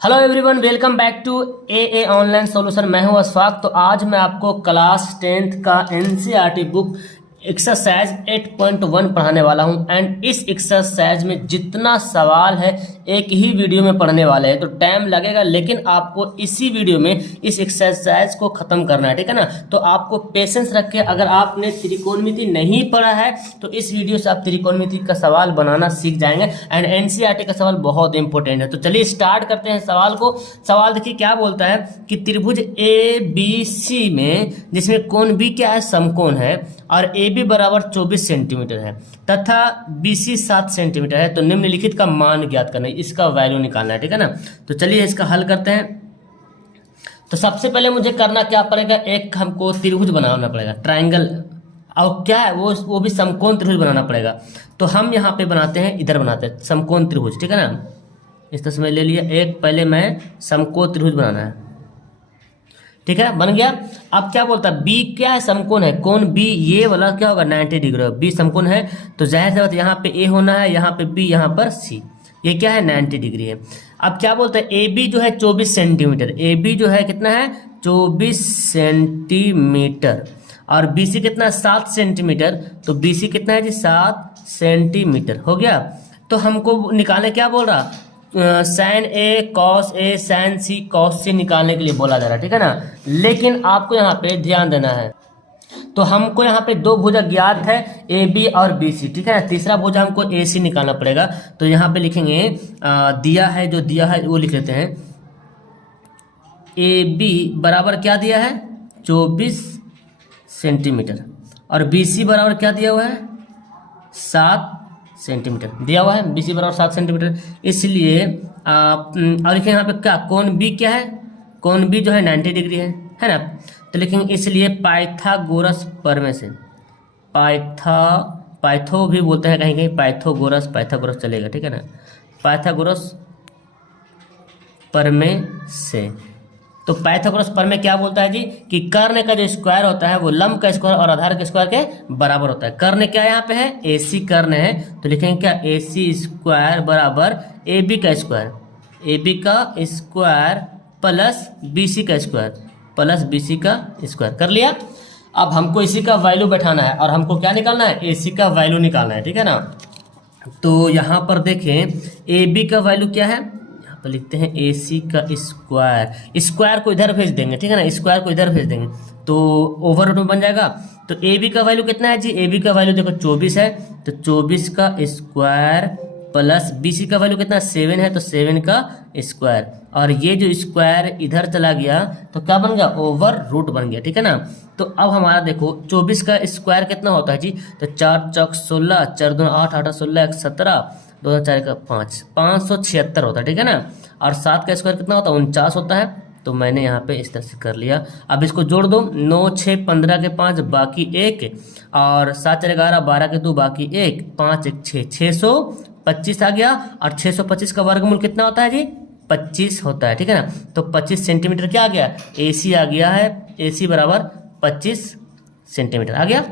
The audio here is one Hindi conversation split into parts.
Hello everyone, welcome back to a online solution. मैं हूं अशफाक। तो आज मैं आपको क्लास 10th का एनसीईआरटी बुक एक्सरसाइज 8.1 पढ़ाने वाला हूं। एंड इस एक्सरसाइज में जितना सवाल है एक ही वीडियो में पढ़ने वाले हैं, तो टाइम लगेगा, लेकिन आपको इसी वीडियो में इस एक्सरसाइज को खत्म करना है, ठीक है ना। तो आपको पेशेंस रख के, अगर आपने त्रिकोणमिति नहीं पढ़ा है तो इस वीडियो से आप त्रिकोणमिति का सवाल बनाना सीख जाएंगे। एंड एनसीईआरटी का सवाल बहुत इंपॉर्टेंट है। तो चलिए स्टार्ट करते हैं सवाल को। सवाल देखिए क्या बोलता है कि त्रिभुज ए बी सी में, जिसमें कोण बी क्या है, समकोण है, और ए बी बराबर 24 सेंटीमीटर है तथा बी सी 7 सेंटीमीटर है, तो निम्नलिखित का मान ज्ञात करना है, इसका वैल्यू निकालना है, ठीक है ना। तो चलिए इसका हल करते हैं। तो सबसे पहले मुझे करना क्या पड़ेगा, एक हमको त्रिभुज बनाना पड़ेगा, ट्राइंगल, और क्या है वो भी समकोण त्रिभुज बनाना पड़ेगा। तो हम यहाँ पे बनाते हैं, इधर बनाते हैं समकोण त्रिभुज, ठीक है ना। इस तरह से मैं ले लिया एक, पहले मैं समकोण त्रिभुज बनाना है, ठीक है, बन गया। अब क्या बोलता है, बी क्या है, समकोण है, कोण बी ये वाला क्या होगा 90 डिग्री, बी समकोण है, तो जाहिर सी बात यहाँ पे ए होना है, यहाँ पे बी, यहाँ पर सी, ये क्या है 90 डिग्री है। अब क्या बोलते हैं, ए बी जो है 24 सेंटीमीटर, ए बी जो है कितना है 24 सेंटीमीटर, और बी सी कितना 7 सेंटीमीटर, तो बी सी कितना है जी 7 सेंटीमीटर हो गया। तो हमको निकालने क्या बोल रहा, sign A cos A sign C cos सी निकालने के लिए बोला जा रहा है, ठीक है ना। लेकिन आपको यहाँ पे ध्यान देना है, तो हमको यहाँ पे दो भुजा ज्ञात है, ए बी और बी सी, ठीक है ना। तीसरा भुजा हमको ए सी निकालना पड़ेगा। तो यहाँ पे लिखेंगे दिया है, जो दिया है वो लिख लेते हैं, ए बी बराबर क्या दिया है 24 सेंटीमीटर, और बी सी बराबर क्या दिया हुआ है 7 सेंटीमीटर दिया हुआ है, बी सी बराबर 7 सेंटीमीटर। इसलिए और लिखेंगे यहाँ पे क्या, कोण बी क्या है, कोण बी जो है 90 डिग्री है ना। तो लिखेंगे इसलिए पाइथागोरस प्रमेय से, पाइथो भी बोलते हैं कहीं कहीं, पाइथागोरस चलेगा, ठीक है ना। पाइथागोरस प्रमेय से, तो पाइथागोरस प्रमेय क्या बोलता है जी कि कर्ण का जो स्क्वायर होता है वो लंब का स्क्वायर और आधार के स्क्वायर के बराबर होता है। कर्ण क्या यहाँ पे है, AC कर्ण है, तो लिखेंगे क्या AC स्क्वायर बराबर AB का स्क्वायर, AB का स्क्वायर प्लस BC का स्क्वायर प्लस BC का स्क्वायर कर लिया। अब हमको इसी का वैल्यू बैठाना है, और हमको क्या निकालना है, AC का वैल्यू निकालना है, ठीक है ना। तो यहाँ पर देखें AB का वैल्यू क्या है, तो लिखते हैं AC का स्क्वायर, स्क्वायर को इधर भेज देंगे, ठीक है ना, स्क्वायर को इधर भेज देंगे तो ओवर रूट में बन जाएगा। तो AB का वैल्यू कितना है जी, AB का वैल्यू देखो 24 है, तो 24 का स्क्वायर प्लस BC का वैल्यू कितना 7 है, तो 7 का स्क्वायर, और ये जो स्क्वायर इधर चला गया तो क्या बन गया, ओवर रूट बन गया, ठीक है ना। तो अब हमारा देखो 24 का स्क्वायर कितना होता है जी, तो 4 चौक 16, 4 दूना 8, 8 16 1 17, 2 4 का 5, 576 होता है, ठीक है ना। और 7 का स्क्वायर कितना होता है 49 होता है, तो मैंने यहाँ पे इस तरह से कर लिया। अब इसको जोड़ दो, 9 6 15 के 5 बाकी 1, और 7 4 11 12 के 2 बाकी 1, 5 1 6, 625 आ गया। और 625 का वर्गमूल कितना होता है जी 25 होता है, ठीक है ना। तो 25 सेंटीमीटर क्या आ गया, AC आ गया है, AC बराबर 25 सेंटीमीटर आ गया।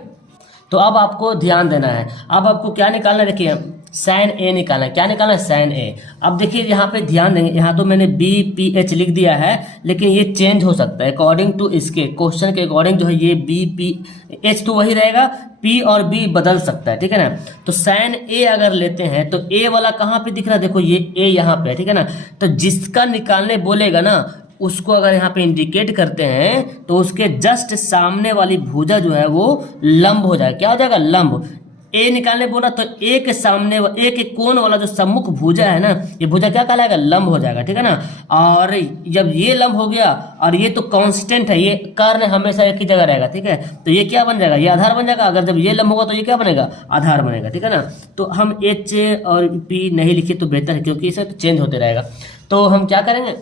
तो अब आपको ध्यान देना है, अब आपको क्या निकालना है, देखिए साइन ए निकालना है, क्या निकालना है साइन ए। अब देखिए यहाँ पे ध्यान देंगे, यहाँ तो मैंने BPH लिख दिया है, लेकिन ये चेंज हो सकता है अकॉर्डिंग टू इसके क्वेश्चन के अकॉर्डिंग, जो है ये BPH तो वही रहेगा, P और B बदल सकता है, ठीक है ना। तो साइन ए अगर लेते हैं तो ए वाला कहाँ पे दिख रहा है, देखो ये ए यहाँ पे है, ठीक है ना। तो जिसका निकालने बोलेगा ना उसको अगर यहाँ पे इंडिकेट करते हैं तो उसके जस्ट सामने वाली भुजा जो है वो लंब हो जाएगा, क्या हो जाएगा लंब। ए निकालने बोला तो ए के सामने, ए के कोण वाला जो सम्मुख भुजा है ना, ये भुजा क्या कहलाएगा, लंब हो जाएगा, ठीक है ना। और जब ये लंब हो गया, और ये तो कांस्टेंट है, ये कर्ण हमेशा एक ही जगह रहेगा, ठीक है, तो ये क्या बन जाएगा, ये आधार बन जाएगा। अगर जब ये लंब होगा तो ये क्या बनेगा, आधार बनेगा, ठीक है ना। तो हम H और P नहीं लिखे तो बेहतर है, क्योंकि इसे तो चेंज होते रहेगा। तो हम क्या करेंगे,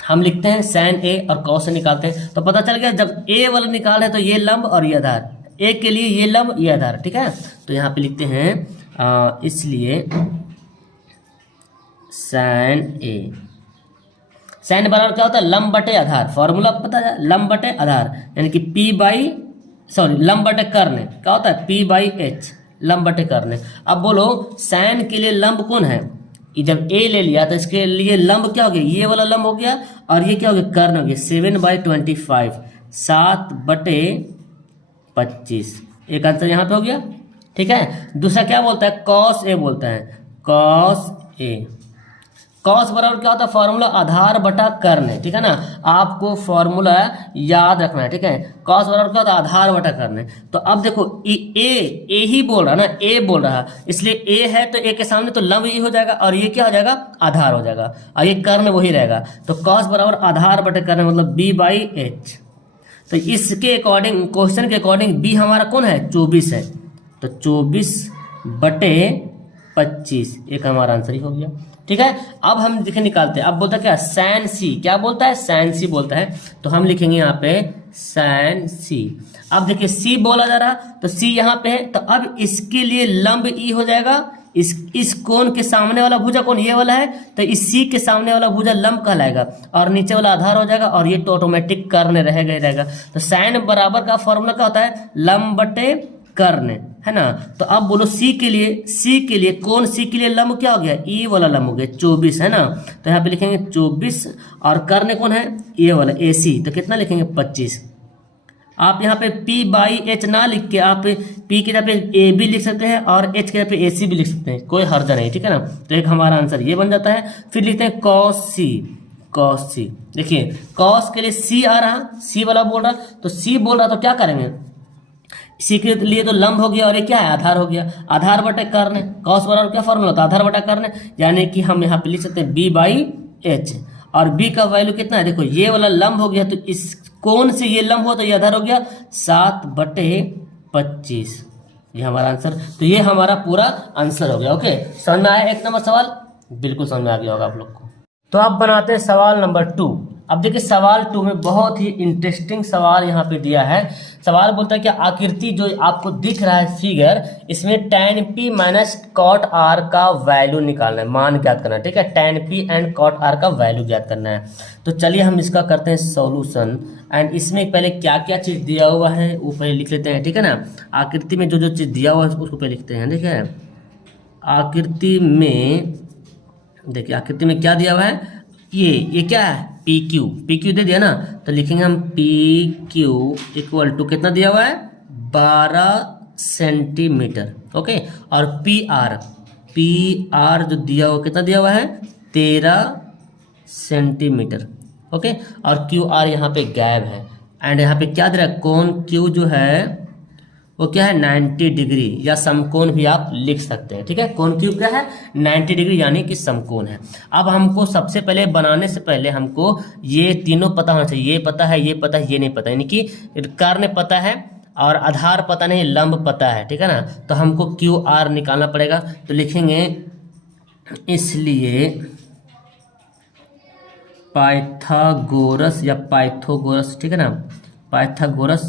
हम लिखते हैं साइन ए और कॉस से निकालते हैं, तो पता चल गया जब ए वाला निकाल है तो ये लंब और ये आधार, ए के लिए ये लंब ये आधार, ठीक है। तो यहाँ पे लिखते हैं इसलिए साइन ए, साइन बराबर क्या होता है, लंब बटे आधार, फॉर्मूला पता है, लंब बटे आधार, यानी कि लंब बटे कर्ण क्या होता है, P/H, लंब बटे कर्ण। अब बोलो साइन के लिए लंब कौन है, जब ए ले लिया तो इसके लिए लंब क्या हो गया, ये वाला लंब हो गया, और ये क्या हो गया, कर्ण हो गया। 7/25, 7/25, एक आंसर यहाँ पे हो गया। ठीक है, दूसरा क्या बोलता है, कॉस ए बोलता है, कॉस ए। कॉस बराबर क्या होता है, फॉर्मूला आधार बटा कर्ण है। ठीक है ना, आपको फॉर्मूला याद रखना है। ठीक है, कॉस बराबर क्या होता है, आधार बटा कर्ण है। तो अब देखो ए ही बोल रहा ना, ए बोल रहा, इसलिए ए है तो ए के सामने तो लंब ये हो जाएगा, और ये क्या हो जाएगा, आधार हो जाएगा, और ये कर्ण वही रहेगा। तो कॉस बराबर आधार बटे कर्ण मतलब b/h। तो इसके अकॉर्डिंग, क्वेश्चन के अकॉर्डिंग बी हमारा कौन है, 24 है। तो 24/25 एक हमारा आंसर ही हो गया। ठीक है, अब हम देखें निकालते हैं। अब बोलता है क्या, सैन सी, क्या बोलता है, सैन सी बोलता है। तो हम लिखेंगे यहाँ पे सैन सी। अब देखिए सी बोला जा रहा, तो सी यहाँ पे है, तो अब इसके लिए लंब ई हो जाएगा। इस कोण के सामने वाला भुजा कौन, ये वाला है, तो इस सी के सामने वाला भुजा लंब कहलाएगा, और नीचे वाला आधार हो जाएगा, और ये तो ऑटोमेटिक कर्ण रहेगा ही रहेगा। तो सैन बराबर का फॉर्मूला क्या होता है, लंब बटे कर्ण, है ना। तो अब बोलो सी के लिए, कौन सी के लिए लंब क्या हो गया, ई वाला लंब हो गया, 24, है ना। तो यहाँ पे लिखेंगे 24, और कर्ण कौन है, ये वाला ए सी, तो कितना लिखेंगे, 25। आप यहाँ पे p/h ना लिख के आप p की जगह पे a भी लिख सकते हैं, और h की जगह पे ac भी लिख सकते हैं, कोई हर्ज नहीं। ठीक है ना, तो एक हमारा आंसर ये बन जाता है। फिर लिखते हैं cos c, cos c। देखिए cos के लिए c आ रहा, c वाला बोल रहा, तो c बोल रहा तो क्या करेंगे, सी के लिए तो लंब हो गया, और ये क्या है, आधार हो गया, आधार बटे कर्ण। कॉस बराबर क्या फॉर्मूला होता है, आधार बटा कर्ण, यानी कि हम यहाँ पे लिख सकते हैं b/h, और b का वैल्यू कितना है, देखो ये वाला लंब हो गया, तो इस कोण से ये लंब हो तो ये आधार हो गया, 7/25, ये हमारा आंसर। तो ये हमारा पूरा आंसर हो गया। ओके, समझ में आया एक नंबर सवाल, बिल्कुल समझ में आ गया होगा आप लोग को। तो अब बनाते हैं सवाल नंबर 2। अब देखिए सवाल 2 में बहुत ही इंटरेस्टिंग सवाल यहाँ पे दिया है। सवाल बोलता है कि आकृति जो आपको दिख रहा है फिगर, इसमें tan p minus cot r का वैल्यू निकालना है, मान ज्ञात करना है। ठीक है, tan p and cot r का वैल्यू ज्ञात करना है। तो चलिए हम इसका करते हैं सॉल्यूशन। एंड इसमें पहले क्या क्या चीज़ दिया हुआ है वो पहले लिख लेते हैं। ठीक है ना, आकृति में जो जो चीज़ दिया हुआ है उसको पहले लिखते हैं। ठीक है, आकृति में देखिए, आकृति में क्या दिया हुआ है, ये क्या है, PQ दे दिया ना, तो लिखेंगे हम PQ इक्वल टू कितना दिया हुआ है, 12 सेंटीमीटर। ओके, और PR जो दिया हुआ कितना दिया हुआ है, 13 सेंटीमीटर। ओके, और QR यहाँ पे गायब है। एंड यहाँ पे क्या दे रहा है, कोण Q जो है वो क्या है, 90 डिग्री, या समकोण भी आप लिख सकते हैं। ठीक है, कोण Q क्या है, 90 डिग्री, यानी कि समकोण है। अब हमको सबसे पहले बनाने से पहले हमको ये तीनों पता होना चाहिए, ये पता है, ये पता है, ये नहीं पता, यानी कि कर्ण पता है और आधार पता नहीं, लंब पता है। ठीक है ना, तो हमको QR निकालना पड़ेगा। तो लिखेंगे इसलिए पाइथागोरस या पाइथागोरस, ठीक है ना, पाइथागोरस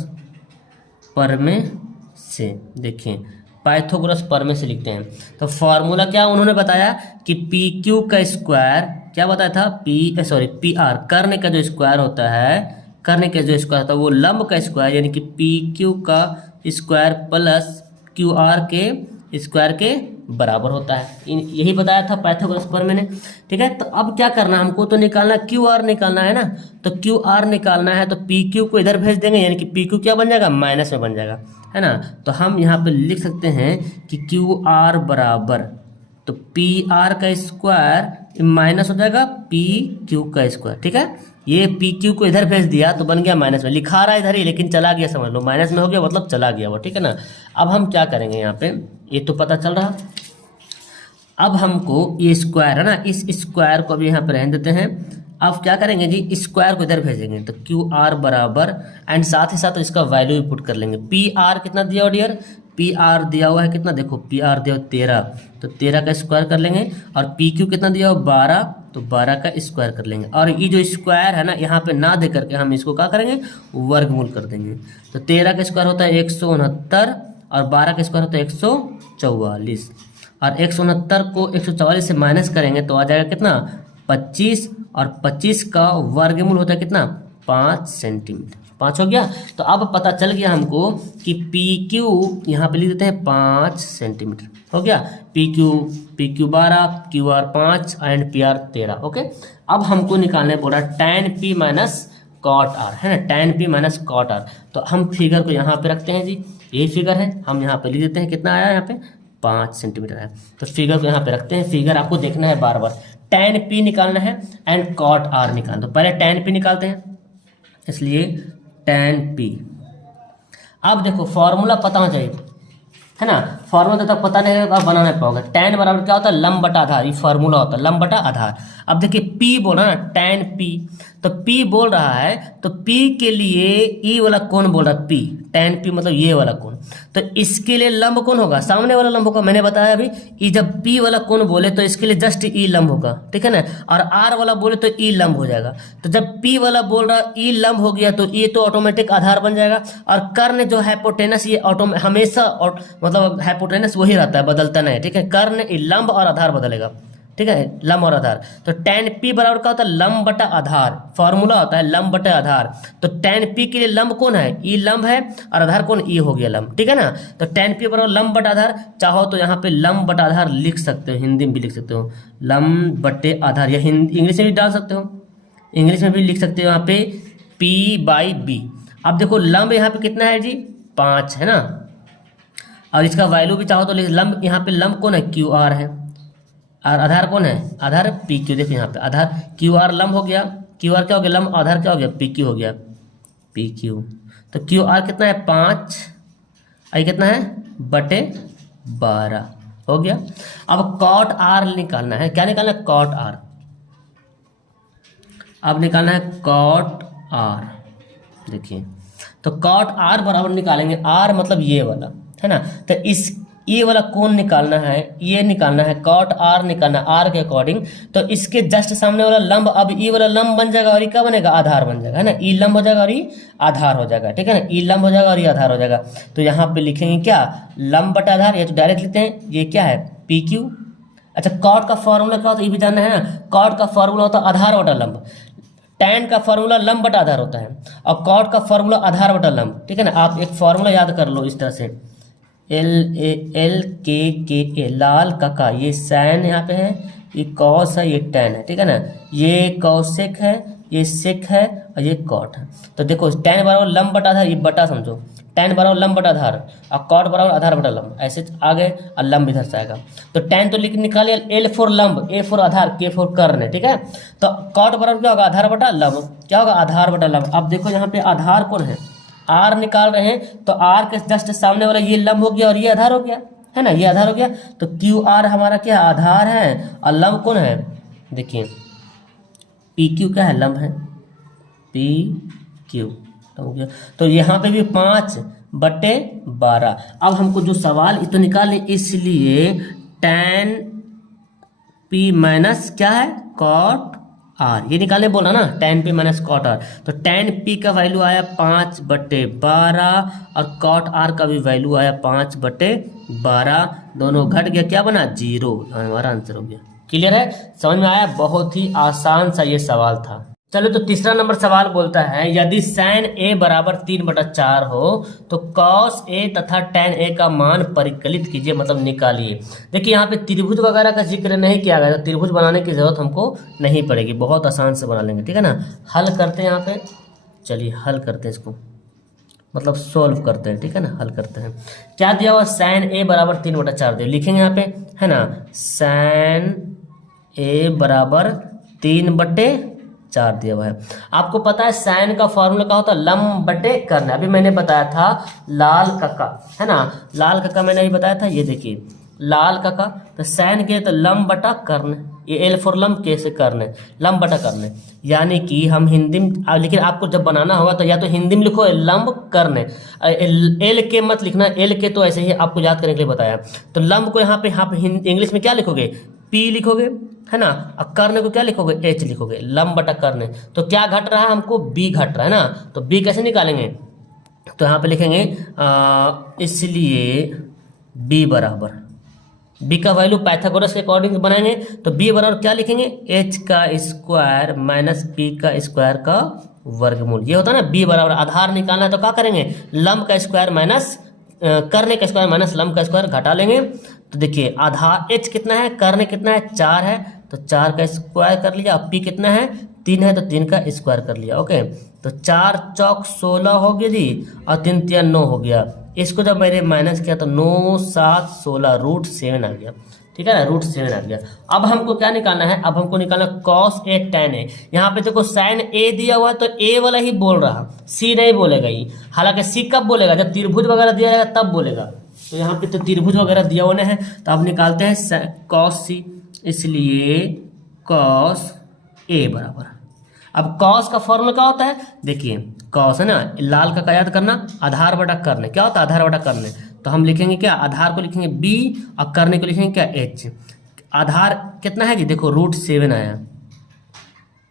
प्रमेय से, देखिए पाइथागोरस प्रमेय से लिखते हैं। तो फॉर्मूला क्या उन्होंने बताया कि PQ का स्क्वायर, क्या बताया था, PR कर्ण का जो स्क्वायर होता है, कर्ण का जो स्क्वायर होता है वो लंब का स्क्वायर, यानी कि PQ का स्क्वायर प्लस QR के स्क्वायर के बराबर होता है। यही बताया था पाइथागोरस प्रमेय ने। ठीक है, तो अब क्या करना, हमको तो निकालना QR निकालना है ना। तो QR निकालना है तो PQ को इधर भेज देंगे, यानी कि PQ क्या बन जाएगा, माइनस में बन जाएगा, है ना। तो हम यहाँ पे लिख सकते हैं कि QR बराबर, तो PR का स्क्वायर माइनस हो जाएगा PQ का स्क्वायर। ठीक है, ये PQ को इधर भेज दिया तो बन गया माइनस में, लिखा रहा है इधर ही लेकिन चला गया, समझ लो माइनस में हो गया मतलब चला गया वो। ठीक है ना, अब हम क्या करेंगे, यहाँ पे ये तो पता चल रहा, अब हमको ये स्क्वायर है ना, इस स्क्वायर को भी यहाँ पे रहने देते हैं। अब क्या करेंगे जी, स्क्वायर को इधर भेजेंगे, तो QR बराबर, एंड साथ ही साथ इसका वैल्यू भी पुट कर लेंगे। PR कितना दिया हुआ डियर, PR दिया हुआ है कितना, देखो PR दिया हुआ 13, तो 13 का स्क्वायर कर लेंगे, और PQ कितना दिया हुआ 12, तो 12 का स्क्वायर कर लेंगे। और ये जो स्क्वायर है ना, यहाँ पे ना दे करके हम इसको क्या करेंगे, वर्गमूल कर देंगे। तो 13 का स्क्वायर होता है 169, और 12 का स्क्वायर होता है 144, और 169 को 144 से माइनस करेंगे तो आ जाएगा कितना, 25, और 25 का वर्गमूल होता है कितना, 5 सेंटीमीटर। 5 हो गया। तो अब पता चल गया हमको कि PQ यहाँ पे लिख देते हैं 5 सेंटीमीटर। हो गया। P Q 12, Q R 5 and P R 13। Okay, अब हमको निकालने बोल रहा है tan p minus cot R, है ना, tan p minus cot R. तो हम फिगर को यहाँ पे रखते हैं जी, यही फिगर है, हम यहाँ पे लिख देते हैं, कितना आया यहाँ पे 5 सेंटीमीटर है। तो फिगर को यहाँ पे रखते हैं, फिगर आपको देखना है बार बार, tan p निकालना है एंड कॉट आर निकालना। तो पहले tan p निकालते हैं, इसलिए tan p। अब देखो फॉर्मूला पता होना चाहिए, है ना, फॉर्मूला तक पता नहीं होगा, बना नहीं पाओगे। tan बराबर क्या होता है, लंब बटा आधार, ये फॉर्मूला होता है, लंब बटा आधार। अब देखिए p बोला ना, tan p, तो p बोल रहा है, तो p के लिए e वाला कोण बोल रहा है, p tan p मतलब ये वाला कोण, तो इसके लिए लंब कौन होगा, सामने वाला लंब होगा। मैंने बताया अभी, e जब p वाला कोण बोले तो इसके लिए जस्ट e लंब होगा, ठीक है ना, और r वाला बोले तो e लंब हो जाएगा। तो जब p वाला बोल रहा e लंब हो गया तो e तो ऑटोमेटिक आधार बन जाएगा, और कर्ण जो हाइपोटेनस ये हमेशा मतलब हाइपोटेनस वही रहता है, बदलता नहीं, ठीक है। कर्ण लंब और आधार बदलेगा, ठीक है, लंब और आधार। तो tan p बराबर क्या होता है, लंब बटा आधार, फॉर्मूला होता है लंब बटा आधार। तो tan p के लिए लंब कौन है, e लंब है, और आधार कौन, e हो गया लंब, ठीक है ना। तो tan p बराबर लंब बटा आधार, चाहो तो यहाँ पे लंब बटा आधार लिख सकते हो, हिंदी में भी लिख सकते हो लंब बटे आधार, या इंग्लिश में भी डाल सकते हो, इंग्लिश में भी लिख सकते हो यहाँ पे p/b। अब देखो लंब यहाँ पे कितना है जी, 5 है ना, और इसका वैल्यू भी चाहो तो लंब, यहाँ पे लंब कौन है, क्यू आर है, और आधार कौन है, आधार पी क्यू। देखो यहाँ पे आधार क्यू आर लंब हो गया, क्यू आर क्या हो गया लंब, आधार क्या हो गया पी क्यू हो गया, पी क्यू। तो क्यू आर कितना है 5, आई कितना है बटे 12 हो गया। अब कॉट आर निकालना है, क्या निकालना है, कॉट आर। अब निकालना है कॉट आर, देखिए तो कॉट आर बराबर निकालेंगे, आर मतलब ये वाला, है ना, तो इस ये वाला कोण निकालना है, ये निकालना है, कॉट आर निकालना है आर के अकॉर्डिंग। तो इसके जस्ट सामने वाला लंब, अब ई वाला लंब बन जाएगा और ये क्या बनेगा, आधार बन जाएगा, है ना, ई लंब हो जाएगा और ये आधार हो जाएगा, ठीक है ना, ई लंब हो जाएगा और ये आधार हो जाएगा। तो यहाँ पे लिखेंगे क्या, लंब बटा आधार, ये तो डायरेक्ट लिखते हैं, ये क्या है पी क्यू। अच्छा कॉट का फॉर्मूला क्या होता है ये भी जानना है ना, कॉट का फॉर्मूला होता है आधार बटा लंब, tan का फॉर्मूला लंब बटा आधार होता है, और कॉट का फॉर्मूला आधार बटा लंब, ठीक है ना। आप एक फॉर्मूला याद कर लो इस तरह से, एल के ए, लाल का ये साइन यहाँ पे है, ये कॉस है, ये tan है, ठीक है ना, ये कॉसेक है, ये सेक है, और ये कॉट है। तो देखो tan बराबर लंब बटा आधार, ये बटा समझो, tan बराबर लंब बटा आधार और कॉट बराबर आधार बटा लंब, ऐसे आगे और लंब इधर से आएगा। तो tan तो लिख निकालिए, एल फॉर लंब, ए फॉर आधार, के फॉर कर्ण, ठीक है। तो कॉट बराबर क्या होगा, आधार बटा लंब, क्या होगा आधार बटा लंब। अब देखो यहाँ पे आधार कौन है, आर निकाल रहे हैं, तो आर के जस्ट सामने वाला ये लंब हो गया और ये आधार हो गया, है ना, ये आधार हो गया। तो क्यू आर हमारा क्या आधार है, और लंब कौन है, देखिए पी क्यू क्या है, लंब है, पी क्यू हो गया। तो यहाँ पे भी 5/12। अब हमको जो सवाल तो निकालने, इसलिए tan p माइनस क्या है, कॉट आर, ये निकालने बोला ना, tan p minus cot R. तो tan p का वैल्यू आया 5/12 और कॉट आर का भी वैल्यू आया 5/12, दोनों घट गया, क्या बना 0, हमारा आंसर हो गया। क्लियर है, समझ में आया, बहुत ही आसान सा ये सवाल था। चलो तो तीसरा नंबर सवाल बोलता है, यदि sin a बराबर 3/4 हो तो cos a तथा tan a का मान परिकलित कीजिए, मतलब निकालिए। देखिए यहाँ पे त्रिभुज वगैरह का जिक्र नहीं किया गया, तो त्रिभुज बनाने की जरूरत हमको नहीं पड़ेगी, बहुत आसान से बना लेंगे, ठीक है ना। हल करते हैं यहाँ पे, चलिए हल करते हैं इसको, मतलब सोल्व करते हैं, ठीक है ना, हल करते हैं। क्या दिया हुआ, sin a बराबर 3/4 दिया, लिखेंगे यहाँ पे, है ना, sin a बराबर 3/4 दिया हुआ है। आपको पता है साइन का फॉर्मूला क्या होता है, लंब बटे कर्ण, अभी मैंने बताया था लाल कक्का, है ना, लाल कक्का मैंने अभी बताया था, ये देखिए लाल कक्का, तो साइन के तो लंब बटा कर्ण, ये एल फॉर लंब, के से कर्ण, लंब बटा कर्ण, यानी कि हम हिंदी में, लेकिन आपको जब बनाना होगा तो या तो हिंदी में लिखो लंब कर्ण, एल के मत लिखना, एल के तो ऐसे ही आपको याद करने के लिए बताया। तो लंब को यहाँ पे इंग्लिश में क्या लिखोगे, पी लिखोगे, है ना, और कर्ण को क्या लिखोगे, एच लिखोगे, लंब बटा कर्ण। तो क्या घट रहा है हमको, बी घट रहा है ना, तो बी कैसे निकालेंगे, तो यहाँ पे लिखेंगे इसलिए बी बराबर, बी का वैल्यू पाइथागोरस के अकॉर्डिंग बनाएंगे, तो बी बराबर क्या लिखेंगे, एच का स्क्वायर माइनस पी का स्क्वायर का वर्गमूल, ये होता है ना। बी बराबर आधार निकालना है तो क्या करेंगे, लंब का स्क्वायर माइनस कर्ण का स्क्वायर माइनस लंब का स्क्वायर घटा लेंगे तो देखिए आधार एच कितना है, कर्ण कितना है 4 है तो 4 का स्क्वायर कर लिया। पी कितना है 3 है तो 3 का स्क्वायर कर लिया। ओके तो 4 चौक 16 हो गया जी और 3 तिया 9 हो गया। इसको जब मैंने माइनस किया तो 9 7 16 √7 आ गया। ठीक है ना, √7 आ गया। अब हमको क्या निकालना है, अब हमको निकालना cos A tan A। यहाँ पे देखो sin A दिया हुआ है तो A वाला ही बोल रहा, C नहीं बोलेगा ही। हालांकि C कब बोलेगा, जब त्रिभुज वगैरह दिया जाएगा तब बोलेगा। तो यहाँ पे तो त्रिभुज वगैरह दिया हुआ है तो अब निकालते हैं cos C, इसलिए cos A बराबर। अब cos का फॉर्मूला क्या होता है, देखिए cos है ना, लाल का याद करना, आधार बटा कर्ण। क्या होता है आधार बटा कर्ण, तो हम लिखेंगे क्या, आधार को लिखेंगे b और कर्ण को लिखेंगे क्या h। आधार कितना है जी, देखो √7 आया,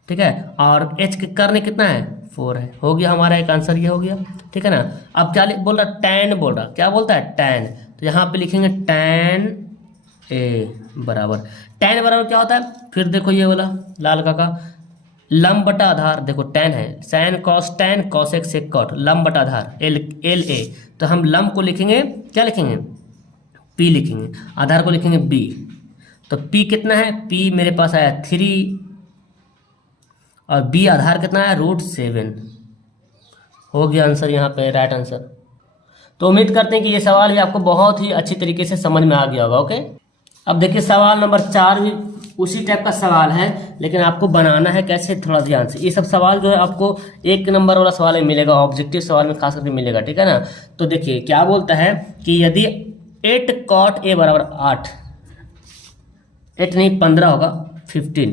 ठीक है, और h के कर्ण कितना है 4 है। हो गया हमारा एक आंसर, ये हो गया। ठीक है ना। अब क्या बोल रहा, tan बोल रहा, क्या बोलता है tan, तो यहाँ पे लिखेंगे tan A बराबर। tan बराबर क्या होता है, फिर देखो ये वाला लाल का लंब बटा आधार, देखो tan है, sin cos tan cos x sec cot, लंब बटा आधार एल ए। तो हम लंब को लिखेंगे क्या लिखेंगे p लिखेंगे, आधार को लिखेंगे b। तो p कितना है, p मेरे पास आया 3 और b आधार कितना है √7। हो गया आंसर, यहाँ पे राइट आंसर। तो उम्मीद करते हैं कि ये सवाल भी आपको बहुत ही अच्छी तरीके से समझ में आ गया होगा। ओके अब देखिए सवाल नंबर 4 भी उसी टाइप का सवाल है, लेकिन आपको बनाना है कैसे, थोड़ा ध्यान से। ये सब सवाल जो है आपको 1 नंबर वाला सवाल में मिलेगा, ऑब्जेक्टिव सवाल में खास करके मिलेगा। ठीक है ना। तो देखिए क्या बोलता है कि यदि 8 cot A बराबर 8 नहीं 15 होगा 15,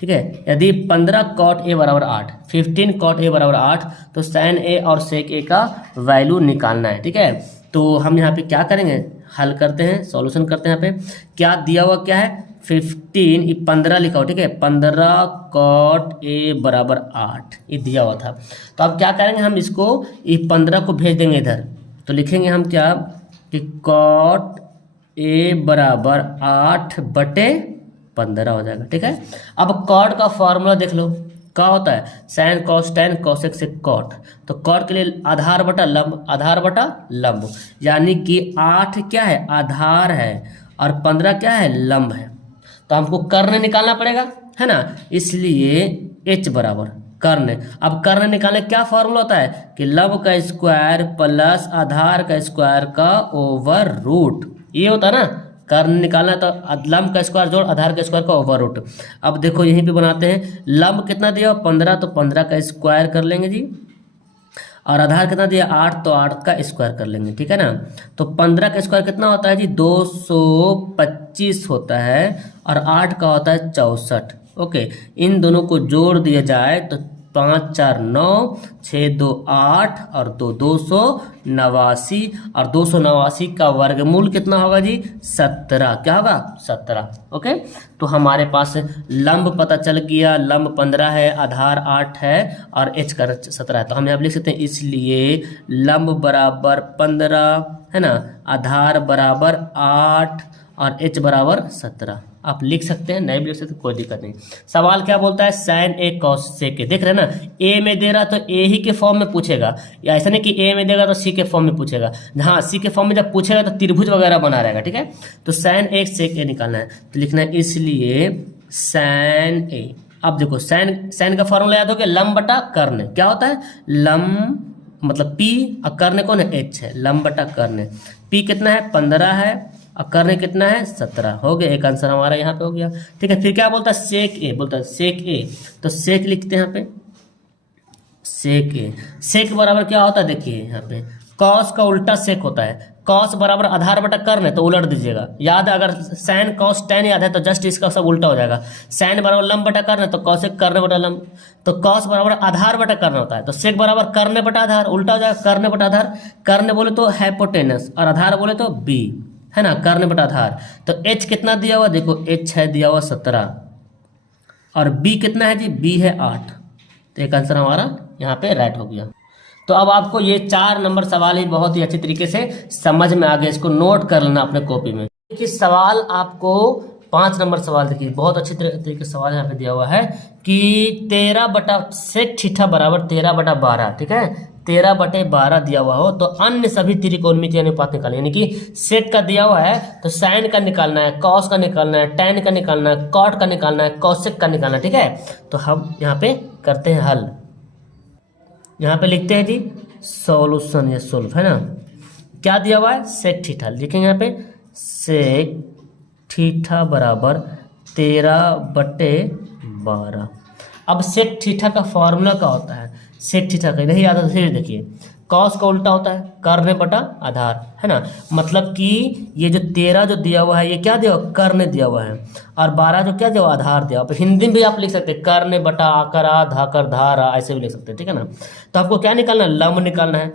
ठीक है, यदि 15 cot A बराबर 8 15 cot A बराबर 8 तो sin A और sec A का वैल्यू निकालना है। ठीक है, तो हम यहाँ पे क्या करेंगे, हल करते हैं, सॉल्यूशन करते हैं। यहाँ पे क्या दिया हुआ क्या है 15, 15 लिखा हो, ठीक है, 15 cot A बराबर 8 ये दिया हुआ था। तो अब क्या करेंगे हम, इसको ये 15 को भेज देंगे इधर, तो लिखेंगे हम क्या कि cot A बराबर 8/15 हो जाएगा। ठीक है, अब cot का फॉर्मूला देख लो, क्या होता है sin cos tan cos x sec cot। तो cot के लिए आधार बटा लंब, आधार बटा लंब, यानी कि 8 क्या है आधार है और 15 क्या है लंब है। तो हमको कर्ण निकालना पड़ेगा, है ना, इसलिए h बराबर कर्ण। अब कर्ण निकालने क्या फॉर्मूला होता है कि लंब का स्क्वायर प्लस आधार का स्क्वायर का ओवर रूट, ये होता है ना। कर्ण निकालना तो लंब का स्क्वायर जोड़ आधार का स्क्वायर का ओवर रूट। अब देखो यहीं पे बनाते हैं, लंब कितना दिया 15 तो 15 का स्क्वायर कर लेंगे जी, और आधार कितना दिया 8 तो 8 का स्क्वायर कर लेंगे। ठीक है ना। तो 15 का स्क्वायर कितना होता है जी 225 होता है और 8 का होता है 64। ओके, इन दोनों को जोड़ दिया जाए तो 5 4 9 6 2 8 और 2 289 और 289 का वर्गमूल कितना होगा जी 17। क्या होगा 17। ओके, तो हमारे पास लंब पता चल गया, लंब 15 है, आधार 8 है और h का 17 है। तो हम यहाँ लिख सकते हैं, इसलिए लंब बराबर 15 है ना, आधार बराबर 8 और h बराबर 17। आप लिख सकते हैं, नहीं भी लिख सकते कोई दिक्कत नहीं। सवाल क्या बोलता है sin A cos sec A, देख रहे हैं ना, A में दे रहा तो A ही के फॉर्म में पूछेगा, या ऐसा नहीं कि A में देगा तो C के फॉर्म में पूछेगा। हाँ, C के फॉर्म में जब पूछेगा तो त्रिभुज वगैरह बना रहेगा। ठीक है, तो sin A sec A निकालना है तो लिखना है इसलिए sin A। अब देखो sin का फॉर्मूला याद हो गया, लंब बटा कर्ण। क्या होता है लंब मतलब P और कर्ण कौन है H है, लंब बटा कर्ण। P कितना है 15 है और कर्ण कितना है 17। हो गया, एक आंसर हमारा यहाँ पे हो गया। ठीक है, फिर क्या बोलता है सेक ए, बोलता है सेक ए, तो सेक लिखते हैं यहाँ पे सेक ए। सेक बराबर क्या होता है देखिए यहाँ पे कॉस का उल्टा सेक होता है, कॉस बराबर आधार बटा कर्ण है तो उलट दीजिएगा। याद है, अगर साइन कॉस टैन याद है तो जस्ट इसका सब उल्टा हो जाएगा। साइन बराबर लंब बटा कर्ण है तो कॉसेक कर्ण बटा लंब, तो कॉस बराबर आधार बटा कर्ण होता है तो सेक बराबर कर्ण बटा आधार, उल्टा हो जाएगा कर्ण बटा आधार। कर्ण बोले तो हाइपोटेनस और आधार बोले तो बी, है ना, कर्ण बटा आधार। तो h कितना दिया हुआ देखो, h है दिया हुआ 17 और b कितना है जी, b है 8। तो एक आंसर हमारा यहाँ पे राइट हो गया। तो अब आपको ये 4 नंबर सवाल ही बहुत ही अच्छी तरीके से समझ में आ गए, इसको नोट कर लेना अपने कॉपी में। देखिए सवाल आपको 5 नंबर सवाल देखिए बहुत अच्छी तरीके से सवाल यहाँ पे दिया हुआ है कि 13 बटा सेक थीटा बराबर 13 बटा 12। ठीक है, 13/12 दिया हुआ हो तो अन्य सभी त्रिकोणमितीय अनुपात निकालें। यानी कि सेक का दिया हुआ है तो साइन का निकालना है, कॉस का निकालना है, टैन का निकालना है, कॉट का निकालना है, कॉसेक का निकालना है। ठीक है, तो हम यहाँ पे करते हैं हल। यहाँ पे लिखते हैं जी सॉल्यूशन, ये सोल्व है ना। क्या दिया हुआ है, सेक थीटा लिखेंगे यहाँ पे, सेक थीटा बराबर 13/12। अब सेक थीटा का फॉर्मूला क्या होता है, सेक थीटा का नहीं याद है, देखिए कॉस का उल्टा होता है कर्ण बटा आधार, है ना। मतलब कि ये जो 13 जो दिया हुआ है ये क्या दिया हुआ, कर्ण दिया हुआ है, और 12 जो क्या दिया हुआ, आधार दिया हुआ। हिंदी में भी आप लिख सकते हैं कर्ण बटा आकरा धाकर धारा, ऐसे भी लिख सकते हैं। ठीक है ना। तो आपको क्या निकालना है, लंब निकालना है,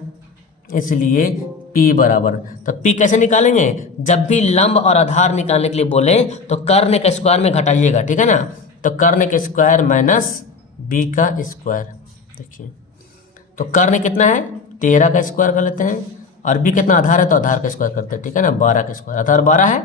इसलिए P बराबर, तो P कैसे निकालेंगे, जब भी लंब और आधार निकालने के लिए बोले तो कर्ण के स्क्वायर में घटाइएगा। ठीक है ना, तो कर्ण के स्क्वायर माइनस B का स्क्वायर। देखिए तो कर्ण कितना है, 13 का स्क्वायर कर लेते हैं, और B कितना आधार है तो आधार का स्क्वायर करते हैं। ठीक है ना, 12 का स्क्वायर, आधार 12 है,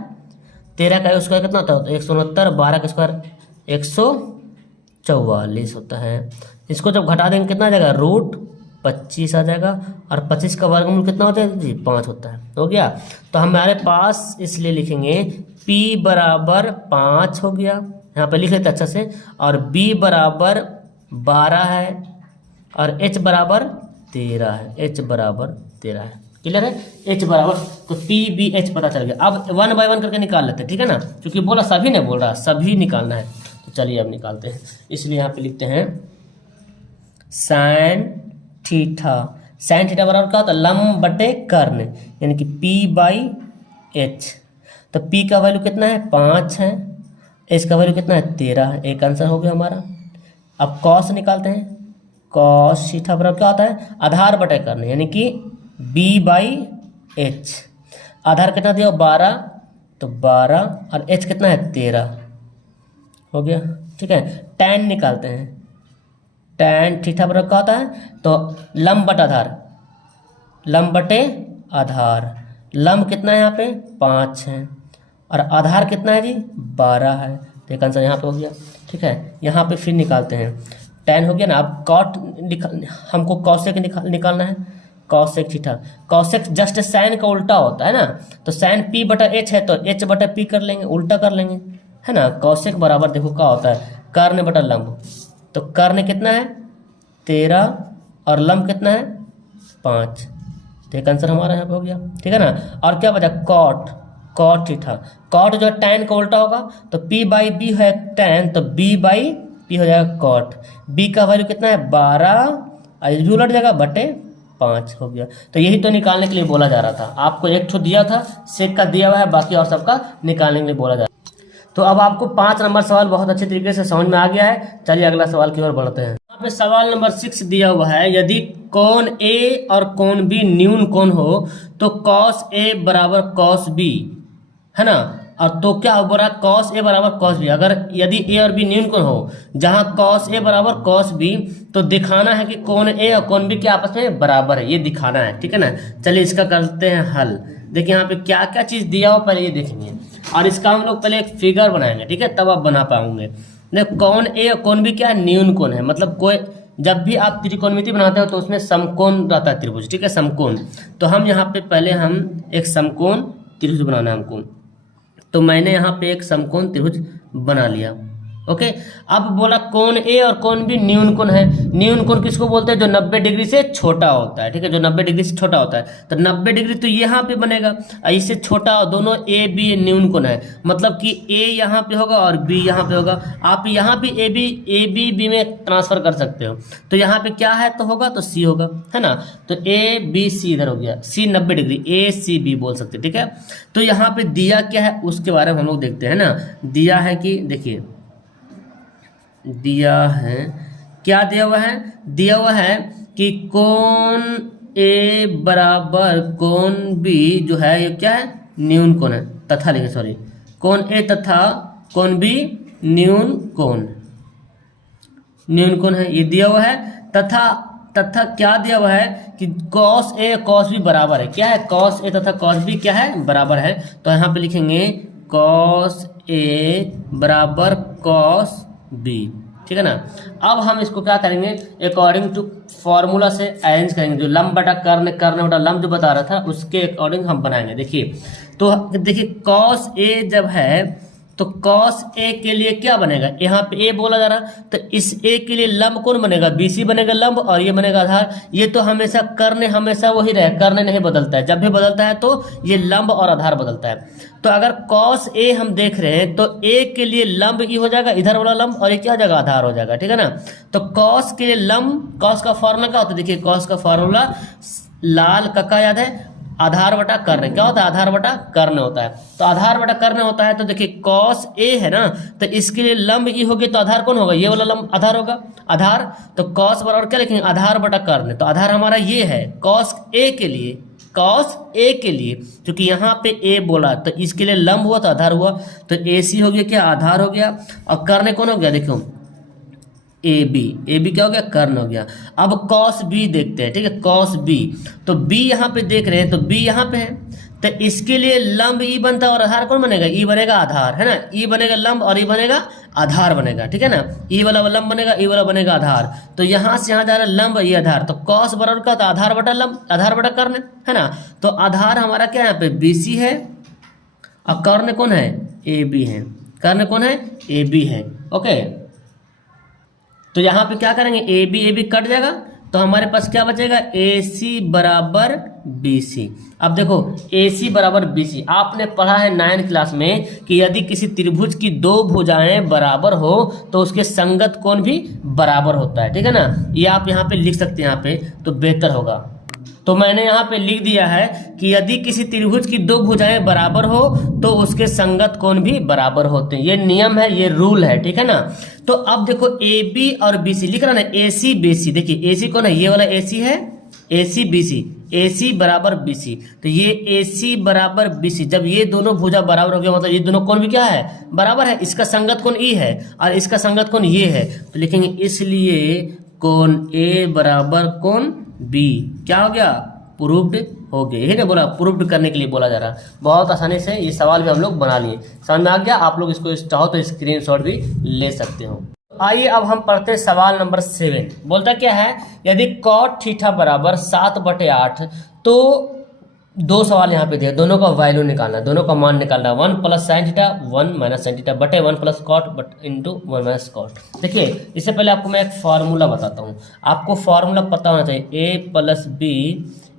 13 का स्क्वायर कितना होता है, 169, 12 का स्क्वायर 144 होता है। इसको जब घटा देंगे कितना आ जाएगा, √25 आ जाएगा, और 25 का वर्गमूल कितना होता है जी, 5 होता है। हो गया, तो हमारे पास इसलिए लिखेंगे P बराबर 5 हो गया, यहाँ पे लिख लेते अच्छा से, और B बराबर 12 है, और H बराबर 13 है, H बराबर 13 है। क्लियर है, H बराबर, तो PBH पता चल गया। अब 1 बाय 1 करके निकाल लेते हैं। ठीक है ना, क्योंकि बोला सभी ने बोल रहा सभी निकालना है, तो चलिए अब निकालते हैं। इसलिए यहाँ पे लिखते हैं साइन थीटा, साइन थीटा बराबर क्या होता है, लंब बटे कर्ण, यानी कि P/H। तो P का वैल्यू कितना है, 5 है, H का वैल्यू कितना है, 13 है। एक आंसर हो गया हमारा। अब कॉस निकालते हैं, कॉस थीटा बराबर क्या होता है, आधार बटे कर्ण, यानी कि B/H। आधार कितना दिया, 12, तो 12, और H कितना है, 13 हो गया। ठीक है, टैन निकालते हैं, टैन थीटा बराबर क्या होता है, तो लंब बटा आधार, लंब बटे आधार, लंब कितना है यहाँ पे 5 है, और आधार कितना है जी 12 है। तो एक आंसर यहाँ पे हो गया। ठीक है, यहाँ पे फिर निकालते हैं, टैन हो गया ना। अब कॉट हमको कॉसेक निकालना है, cosec theta, cosec just sine का उल्टा होता है ना, तो साइन P/H है तो H/P कर लेंगे, उल्टा कर लेंगे, है ना। कॉसेक बराबर देखो क्या होता है, कर्ण बटा लंब, तो कर्ण कितना है 13 और लंब कितना है 5, तो एक आंसर हमारा यहाँ पे हो गया। ठीक है ना, और क्या बचा, कॉट, कॉट थीटा, कॉट जो टैन का उल्टा होगा, तो P/B है टैन, तो B/P हो जाएगा कॉट। B का वैल्यू कितना है 12, और भी उलट जाएगा बटे 5 हो गया। तो यही तो निकालने के लिए बोला जा रहा था, आपको एक ठो दिया था, सेक का दिया हुआ है, बाकी और सबका निकालने के लिए बोला जा रहा है। तो अब आपको 5 नंबर सवाल बहुत अच्छे तरीके से समझ में आ गया है। चलिए अगला सवाल की ओर बढ़ते हैं। यहाँ पे सवाल नंबर 6 दिया हुआ है, यदि कोण A और कोण B न्यून कोण हो तो cos A बराबर cos B, है ना। और तो क्या हो रहा है, cos A बराबर cos B। अगर यदि A और B न्यून कोण हो, जहां cos A बराबर cos B, तो दिखाना है कि कोण A और कोण B के आपस में बराबर है, ये दिखाना है। ठीक है ना, चलिए इसका करते हैं हल। देखिए यहाँ पे क्या क्या चीज दिया हो पहले ये देखेंगे, और इसका हम लोग पहले एक फिगर बनाएंगे। ठीक है, तब आप बना पाओगे। देखो कोण A और कोण B क्या है, न्यून कोण है, मतलब कोई जब भी आप त्रिकोणमिति बनाते हो तो उसमें समकोण रहता है त्रिभुज। ठीक है, समकोण। तो हम यहाँ पे पहले हम एक समकोण त्रिभुज बनाना है हमको, तो मैंने यहाँ पे एक समकोण त्रिभुज बना लिया। ओके, अब बोला कोण A और कोण B न्यून कोण है। न्यून कोण किसको बोलते हैं, जो 90 डिग्री से छोटा होता है। ठीक है, जो 90 डिग्री से छोटा होता है, तो 90 डिग्री तो यहाँ पे बनेगा, इससे छोटा दोनों A B न्यून कोण है, मतलब कि A यहाँ पे होगा और B यहाँ पे होगा। आप यहाँ भी A B में ट्रांसफर कर सकते हो, तो यहाँ पे क्या है तो होगा तो C होगा, है ना। तो A B C इधर हो गया, C 90 degree, A C B बोल सकते। ठीक है, तो यहाँ पे दिया क्या है उसके बारे में हम लोग देखते हैं ना। दिया है कि देखिए, दिया है क्या दिया हुआ है, दिया हुआ है कि कोण A बराबर कोण B जो है ये क्या है, न्यून कोण है, तथा लिखे सॉरी, कोण A तथा कोण B न्यून कोण, न्यून कोण है, ये दिया हुआ है। तथा क्या दिया हुआ है कि cos A cos B बराबर है, क्या है, cos A तथा cos B क्या है, बराबर है। तो यहाँ पे लिखेंगे cos A बराबर cos B, ठीक है ना। अब हम इसको क्या करेंगे, अकॉर्डिंग टू फॉर्मूला से अरेंज करेंगे, जो लंब बटा कर्ण, कर्ण बटा लंब जो बता रहा था उसके अकॉर्डिंग हम बनाएंगे। देखिए तो देखिए कॉस ए जब है तो कॉस ए के लिए क्या बनेगा, यहाँ पे ए बोला जा रहा, तो इस ए के लिए लंब कौन बनेगा, बीसी बनेगा लंब, और ये बनेगा आधार। ये तो हमेशा कर्ण हमेशा वही रहे, कर्ण नहीं बदलता है, जब भी बदलता है तो ये लंब और आधार बदलता है। तो अगर कॉस ए हम देख रहे हैं तो ए के लिए लंब ई हो जाएगा, इधर वाला लंब, और ये क्या हो जाएगा, आधार हो जाएगा, ठीक है ना। तो कॉस के लिए लंब, कॉस का फॉर्मूला क्या होता है, देखिए कॉस का फॉर्मूला लाल कक्का याद है, आधार बटा कर्ण, क्या होता है, आधार बटा कर्ण होता है। तो आधार बटा कर्ण होता है, तो देखिए कॉस ए है ना, तो इसके लिए लंब ई होगी, तो आधार कौन होगा, ये वाला लंब आधार होगा, आधार। तो कॉस बराबर क्या लिखेंगे, आधार बटा कर्ण, तो आधार हमारा ये है कॉस ए के लिए, कॉस ए के लिए, क्योंकि यहाँ पे ए बोला तो इसके लिए लंब हुआ तो आधार हुआ, तो ए सी हो गया क्या, आधार हो गया, और कर्ण कौन हो गया, देखो ए बी क्या हो गया, कर्ण हो गया। अब कॉस बी देखते हैं, ठीक है, कॉस बी, तो बी यहाँ पे देख रहे हैं, तो बी यहाँ पे है, तो इसके लिए लंब ई बनता है और आधार कौन बनेगा, ई बनेगा आधार, है ना, ई बनेगा लंब और ई बनेगा आधार बनेगा, ठीक है ना, ई वाला लंब बनेगा, ई वाला बनेगा आधार। तो यहाँ से यहाँ जा रहा है लंब, ये आधार, तो कॉस बराबर का, तो आधार बटा लंब, आधार बटा कर्ण, है ना। तो आधार हमारा क्या है, यहाँ पे बीसी है, और कर्ण कौन है, ए बी है, कर्ण कौन है, ए बी है, ओके। तो यहाँ पे क्या करेंगे, ए बी कट जाएगा, तो हमारे पास क्या बचेगा, ए सी बराबर बी सी। अब देखो ए सी बराबर बी सी, आपने पढ़ा है 9th क्लास में कि यदि किसी त्रिभुज की दो भुजाएं बराबर हो तो उसके संगत कोण भी बराबर होता है, ठीक है ना। ये आप यहाँ पे लिख सकते हैं, यहाँ पे तो बेहतर होगा। तो मैंने यहाँ पे लिख दिया है कि यदि किसी त्रिभुज की दो भुजाएं बराबर हो तो उसके संगत कोण भी बराबर होते हैं, ये नियम है, ये रूल है, ठीक है ना। तो अब देखो ए बी और बी सी लिख रहा ना, ए सी बी सी, देखिए ए सी कौन है, ये वाला ए सी है, ए सी बी सी, ए सी बराबर बी सी, तो ये ए सी बराबर बी सी, जब ये दोनों भुजा बराबर हो गया मतलब ये दोनों कोण भी क्या है, बराबर है, इसका संगत कोण ई है और इसका संगत कोण ये है, तो लिखेंगे इसलिए कोण ए बराबर कोण बी क्या हो गया, प्रूव्ड हो गया। यही ना बोला, प्रूव्ड करने के लिए बोला जा रहा है। बहुत आसानी से ये सवाल भी हम लोग बना लिए, समझ में आ गया। आप लोग इसको चाहो तो स्क्रीनशॉट भी ले सकते हो। आइए अब हम पढ़ते हैं सवाल नंबर 7। बोलता क्या है, यदि कॉट थीटा बराबर 7/8, तो दो सवाल यहाँ पे दिए, दोनों का वैल्यू निकालना, दोनों का मान निकालना, 1 plus sine theta 1 minus sine theta बटे 1 plus cot into 1 minus cot. देखिए इससे पहले आपको मैं एक फार्मूला बताता हूँ, आपको फार्मूला पता होना चाहिए, ए प्लस बी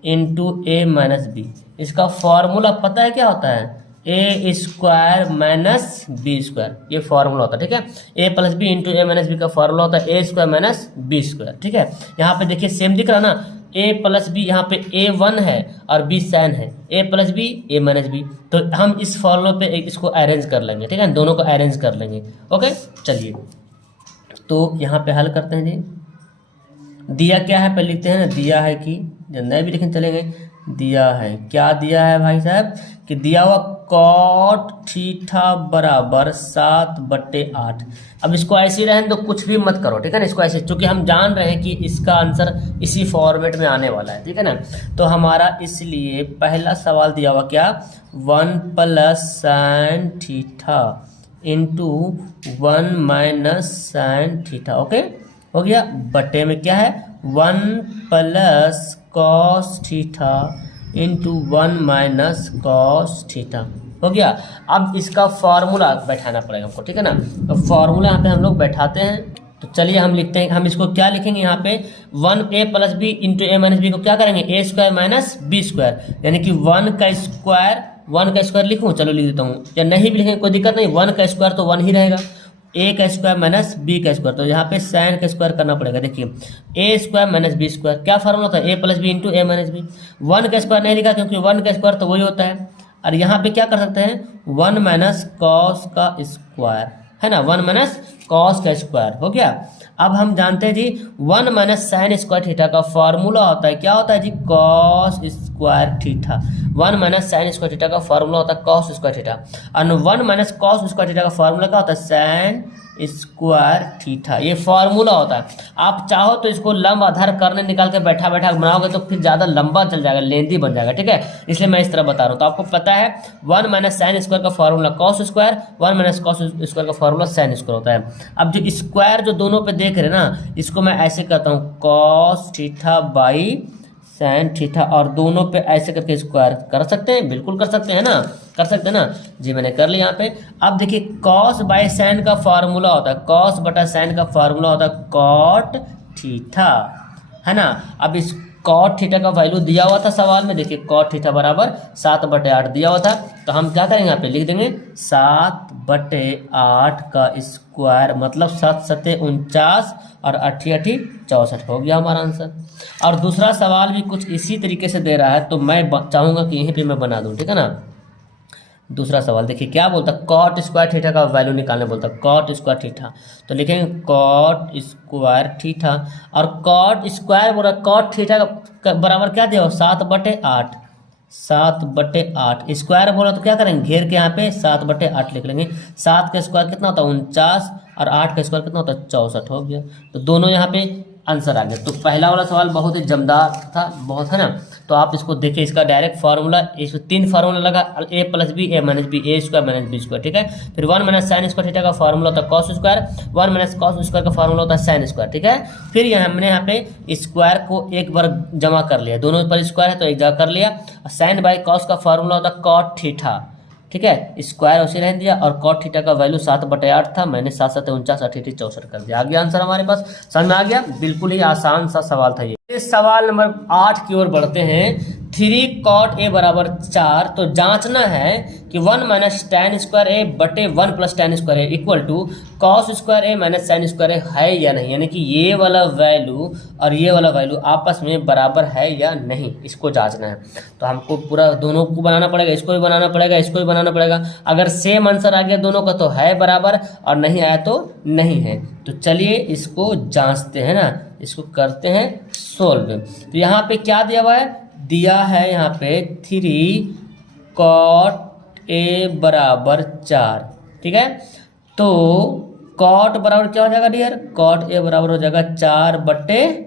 इंटू ए माइनस बी। इसका फार्मूला पता है क्या होता है, ए स्क्वायर माइनस बी स्क्वायर, ये फार्मूला होता है, ठीक है। ए प्लस बी इंटू ए माइनस बी का फार्मूला होता है ए स्क्वायर माइनस बी स्क्वायर, ठीक है। यहाँ पे देखिए सेम दिख रहा ना, ए प्लस बी, यहाँ पे ए 1 है और बी साइन है, ए plus b a minus B, तो हम इस फॉर्मूला पे इसको अरेंज कर लेंगे, ठीक है, दोनों को अरेंज कर लेंगे, ओके। चलिए तो यहाँ पे हल करते हैं जी। दिया क्या है पहले लिखते हैं ना, दिया है कि नए भी लिखने चलेंगे, दिया है, क्या दिया है भाई साहब, कि दिया हुआ कॉट थीटा बराबर 7/8। अब इसको ऐसे ही रहने दो, कुछ भी मत करो, ठीक है ना, इसको ऐसे, क्योंकि हम जान रहे हैं कि इसका आंसर इसी फॉर्मेट में आने वाला है, ठीक है ना। तो हमारा इसलिए पहला सवाल दिया हुआ क्या, 1 plus sine theta into 1 minus sine theta, okay हो गया, बटे में क्या है 1 plus cos theta into 1 minus cos theta, हो गया। अब इसका फार्मूला बैठाना पड़ेगा हमको, ठीक है ना। तो फार्मूला यहाँ पे हम लोग बैठाते हैं, तो चलिए हम लिखते हैं, हम इसको क्या लिखेंगे यहाँ पे 1 ए प्लस बी इंटू ए माइनस बी को क्या करेंगे, ए स्क्वायर माइनस बी स्क्वायर, यानी कि 1 का स्क्वायर लिखूँ, चलो लिख देता हूँ, या नहीं भी लिखेंगे कोई दिक्कत नहीं, 1 का स्क्वायर तो 1 ही रहेगा, ए का स्क्वायर माइनस बी का स्क्वायर, तो यहाँ पे साइन का स्क्वायर करना पड़ेगा। देखिए ए स्क्वायर माइनस बी स्क्वायर, क्या फार्मूला होता है, ए प्लस बी इंटू ए माइनस बी। 1 का स्क्वायर नहीं लिखा क्योंकि 1 का स्क्वायर तो वही होता है, और यहाँ पे क्या कर सकते हैं 1 माइनस कॉस का स्क्वायर, है ना, 1 माइनस कॉस का स्क्वायर, हो गया। अब हम जानते हैं जी 1 माइनस साइन स्क्वायर थीटा का फार्मूला होता है, क्या होता है जी, cos square theta. 1 minus sine square theta का फॉर्मूला होता है कॉस स्क्वायर थीटा, और 1 माइनस कॉस स्क्वायर थीटा का फॉर्मूला क्या होता है साइन स्क्वायर थीटा, ये फॉर्मूला होता है। आप चाहो तो इसको लंब आधार करने निकाल के बैठा बैठा बनाओगे तो फिर ज़्यादा लंबा चल जाएगा, लेंथी बन जाएगा, ठीक है, इसलिए मैं इस तरह बता रहा हूँ। तो आपको पता है 1 माइनस साइन स्क्वायर का formula cos square, 1 minus cos square का फॉर्मूला साइन स्क्वायर होता है। अब जो स्क्वायर जो दोनों पे देख रहे हैं ना, इसको मैं ऐसे कहता हूँ cos theta by sine theta, और दोनों पे ऐसे करके स्क्वायर कर सकते हैं, बिल्कुल कर सकते हैं ना, कर सकते हैं ना जी, मैंने कर लिया यहाँ पे। अब देखिए कॉस बाय साइन का फार्मूला होता है, कॉस बटा साइन का फार्मूला होता है कॉट थीटा, है ना। अब इस कॉट थीटा का वैल्यू दिया हुआ था सवाल में, देखिए कॉट थीटा बराबर 7/8 दिया हुआ था, तो हम क्या करेंगे यहाँ पे लिख देंगे 7/8 का स्क्वायर, मतलब 7 7 49 और 8 8 64 हो गया हमारा आंसर। और दूसरा सवाल भी कुछ इसी तरीके से दे रहा है, तो मैं चाहूँगा कि यहीं पे मैं बना दूँ, ठीक है ना। दूसरा सवाल देखिए क्या बोलता है, कॉट स्क्वायर थीटा का वैल्यू निकालने बोलता है, कॉट स्क्वायर थीटा, तो लिखेंगे कॉट स्क्वायर थीटा, और कॉट स्क्वायर बोला कॉट थीटा का बराबर क्या दिया हो 7/8, 7/8 स्क्वायर बोला तो क्या करेंगे घेर के यहाँ पे 7/8 लिख लेंगे। 7 का स्क्वायर कितना होता है 49, और 8 का स्क्वायर कितना होता है 64 हो गया, तो दोनों यहाँ पे आंसर आ गया। तो पहला वाला सवाल बहुत ही जमदार था, बहुत, है ना। तो आप इसको देखिए, इसका डायरेक्ट फार्मूला, इसमें 3 फार्मूला लगा, a plus b a minus b, a square minus b square, ठीक है। फिर 1 माइनस साइन स्क्वायर थीटा का फार्मूला होता है cos square, 1 minus cos square का फार्मूला होता है साइन स्क्वायर, ठीक है। फिर हमने यहाँ पे स्क्वायर को एक बार जमा कर लिया, दोनों पर स्क्वायर है तो एक जगह कर लिया। साइन बाई कॉस का फार्मूला होता है कॉट थीटा, ठीक है, स्क्वायर उसे रहने दिया, और कॉट थीटा का वैल्यू 7/8 था, मैंने 7 7 49 8 8 64 कर दिया, आ गया आंसर हमारे पास। समझ में आ गया, बिल्कुल ही आसान सा सवाल था ये। इस सवाल नंबर 8 की ओर बढ़ते हैं। 3 कॉट ए बराबर 4, तो जांचना है कि 1 माइनस tan स्क्वायर ए बटे 1 plus tan square A equal to cos square A minus sine square A है या नहीं, यानी कि ये वाला वैल्यू और ये वाला वैल्यू आपस में बराबर है या नहीं, इसको जांचना है। तो हमको पूरा दोनों को बनाना पड़ेगा, इसको भी बनाना पड़ेगा, इसको भी बनाना पड़ेगा। अगर सेम आंसर आ गया दोनों का तो है बराबर, और नहीं आया तो नहीं है। तो चलिए इसको जांचते हैं ना, इसको करते हैं सोल्व। तो यहाँ पे क्या दिया हुआ है, दिया है यहाँ पे 3 कॉट ए बराबर 4, ठीक है। तो कॉट बराबर क्या हो जाएगा डियर, कॉट ए बराबर हो जाएगा 4/3।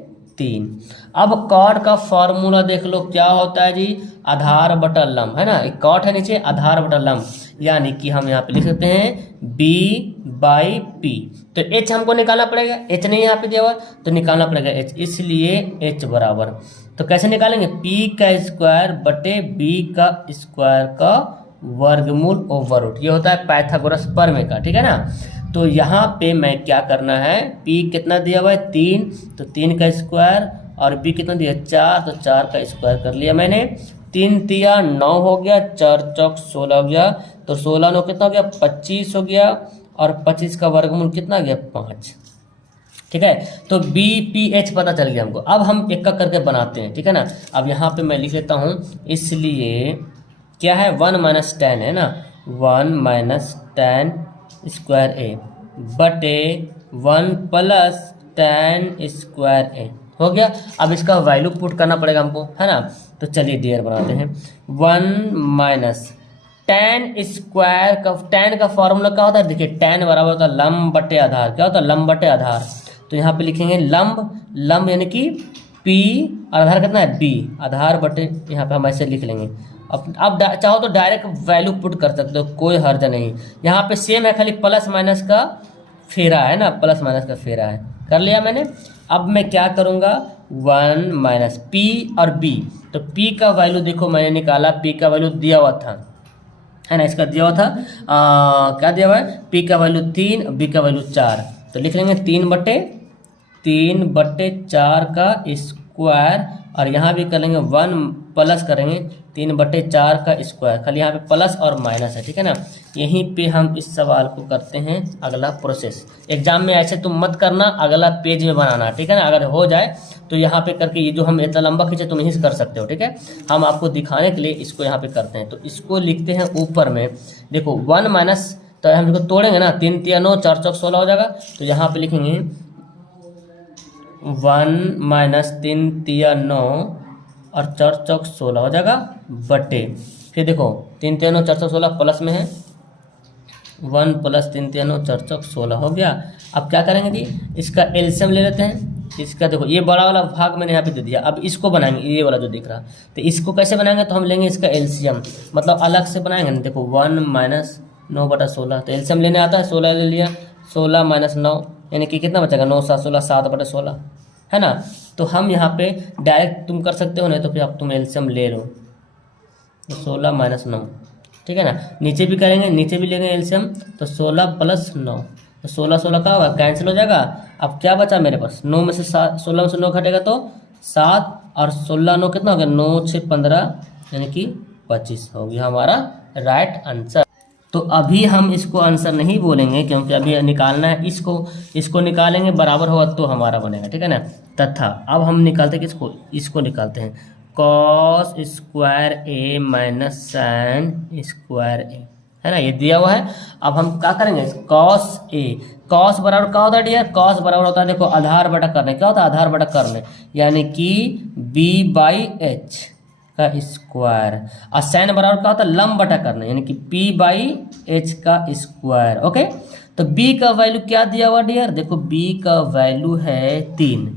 अब कॉट का फॉर्मूला देख लो क्या होता है जी, आधार बटा लंब, है ना, एक कॉट है नीचे, आधार बटा लंब, यानी कि हम यहाँ पे लिख सकते हैं b/p। तो h हमको निकालना पड़ेगा, h नहीं यहाँ पे दिया हुआ तो निकालना पड़ेगा h, इसलिए h बराबर, तो कैसे निकालेंगे p का स्क्वायर बटे b का स्क्वायर का वर्गमूल ओवर रूट, ये होता है पाइथागोरस प्रमेय का, ठीक है ना। तो यहाँ पे मैं क्या करना है, p कितना दिया हुआ है 3, तो 3 का स्क्वायर, और b कितना दिया 4, तो 4 का स्क्वायर कर लिया मैंने। 3 तिया 9 हो गया, 4 चौक 16 हो गया, तो 16 9 कितना हो गया 25 हो गया, और 25 का वर्गमूल कितना गया 5, ठीक है। तो बी पी एच पता चल गया हमको। अब हम एक का करके बनाते हैं, ठीक है ना। अब यहाँ पे मैं लिख लेता हूँ, इसलिए क्या है 1 माइनस tan है ना, 1 माइनस tan स्क्वायर ए बटे 1 प्लस tan स्क्वायर ए हो गया। अब इसका वैल्यू पुट करना पड़ेगा हमको, है ना। तो चलिए डियर बनाते हैं, 1 माइनस tan स्क्वायर का, tan का फॉर्मूला क्या होता है, देखिए tan बराबर होता है लंब बटे आधार, क्या होता है लंब बटे आधार। तो यहाँ पे लिखेंगे लंब यानी कि p, और आधार कितना है b, आधार बटे, यहाँ पे हम ऐसे लिख लेंगे। अब चाहो तो डायरेक्ट वैल्यू पुट कर सकते हो, कोई हर्ज नहीं। यहाँ पे सेम है, खाली प्लस माइनस का फेरा है ना, प्लस माइनस का फेरा है, कर लिया मैंने। अब मैं क्या करूँगा, 1 माइनस p और b, तो p का वैल्यू देखो मैंने निकाला, p का वैल्यू दिया हुआ था, है ना, इसका दिया हुआ था क्या दिया हुआ है, p का वैल्यू 3, b का वैल्यू 4, तो लिख लेंगे 3/4 का स्क्वायर, और यहाँ भी कर लेंगे 1 प्लस करेंगे 3/4 का स्क्वायर, खाली यहाँ पे प्लस और माइनस है, ठीक है ना। यहीं पे हम इस सवाल को करते हैं अगला प्रोसेस। एग्जाम में ऐसे तुम मत करना, अगला पेज में बनाना, ठीक है ना। अगर हो जाए तो यहाँ पे करके, ये जो हम इतना लंबा खींचे तुम यहीं से कर सकते हो, ठीक है। हम आपको दिखाने के लिए इसको यहाँ पे करते हैं। तो इसको लिखते हैं ऊपर में, देखो 1 माइनस, तो हम इसको तोड़ेंगे ना, 3 तिया 9, 4 चौक 16 हो जाएगा। तो यहाँ पे लिखेंगे 1 माइनस 3 तिया 9 और 4 चौक 16 हो जाएगा बटे, फिर देखो 3 3 9 4 चौक 16 प्लस में है 1 प्लस 3 3 9 4 चौक 16 हो गया। अब क्या करेंगे जी, इसका एलसीएम ले लेते हैं। इसका देखो ये बड़ा वाला भाग मैंने यहाँ पे दे दिया, अब इसको बनाएंगे, ये वाला जो दिख रहा, तो इसको कैसे बनाएंगे, तो हम लेंगे इसका एलसीएम, मतलब अलग से बनाएंगे ना। देखो 1 माइनस 9 बटा 16, तो एलसीएम लेने आता है, 16 ले लिया, 16 माइनस 9 यानी कि कितना बचेगा, 9 7 16 7 बटा 16 है ना। तो हम यहाँ पे डायरेक्ट तुम कर सकते हो, नहीं तो फिर अब तुम एलसीएम ले लो, तो 16 माइनस 9, ठीक है ना। नीचे भी करेंगे, नीचे भी लेंगे एलसीएम, तो 16 प्लस 9, तो 16 16 का होगा, कैंसिल हो जाएगा। अब क्या बचा मेरे पास, 9 में से 16 में से 9 घटेगा तो 7, और 16 9 कितना हो गया, 9 6 15 यानी कि 25 हो गया हमारा राइट आंसर। तो अभी हम इसको आंसर नहीं बोलेंगे क्योंकि अभी निकालना है, इसको निकालेंगे बराबर होगा तो हमारा बनेगा, ठीक है ना। तथा अब हम निकालते हैं किसको, इसको निकालते हैं, cos square A minus sine square A, है ना, ये दिया हुआ है। अब हम क्या करेंगे, कॉस ए, कॉस बराबर क्या होता है डियर, कॉस बराबर होता है देखो आधार बटा करने, क्या होता है आधार बटा करने, यानी कि बी बाई एच का स्क्वायर, और साइन बराबर क्या होता है लंब बटा करने, यानी कि पी बाई एच का स्क्वायर। ओके, तो बी का वैल्यू क्या दिया हुआ डियर, देखो बी का वैल्यू है 3,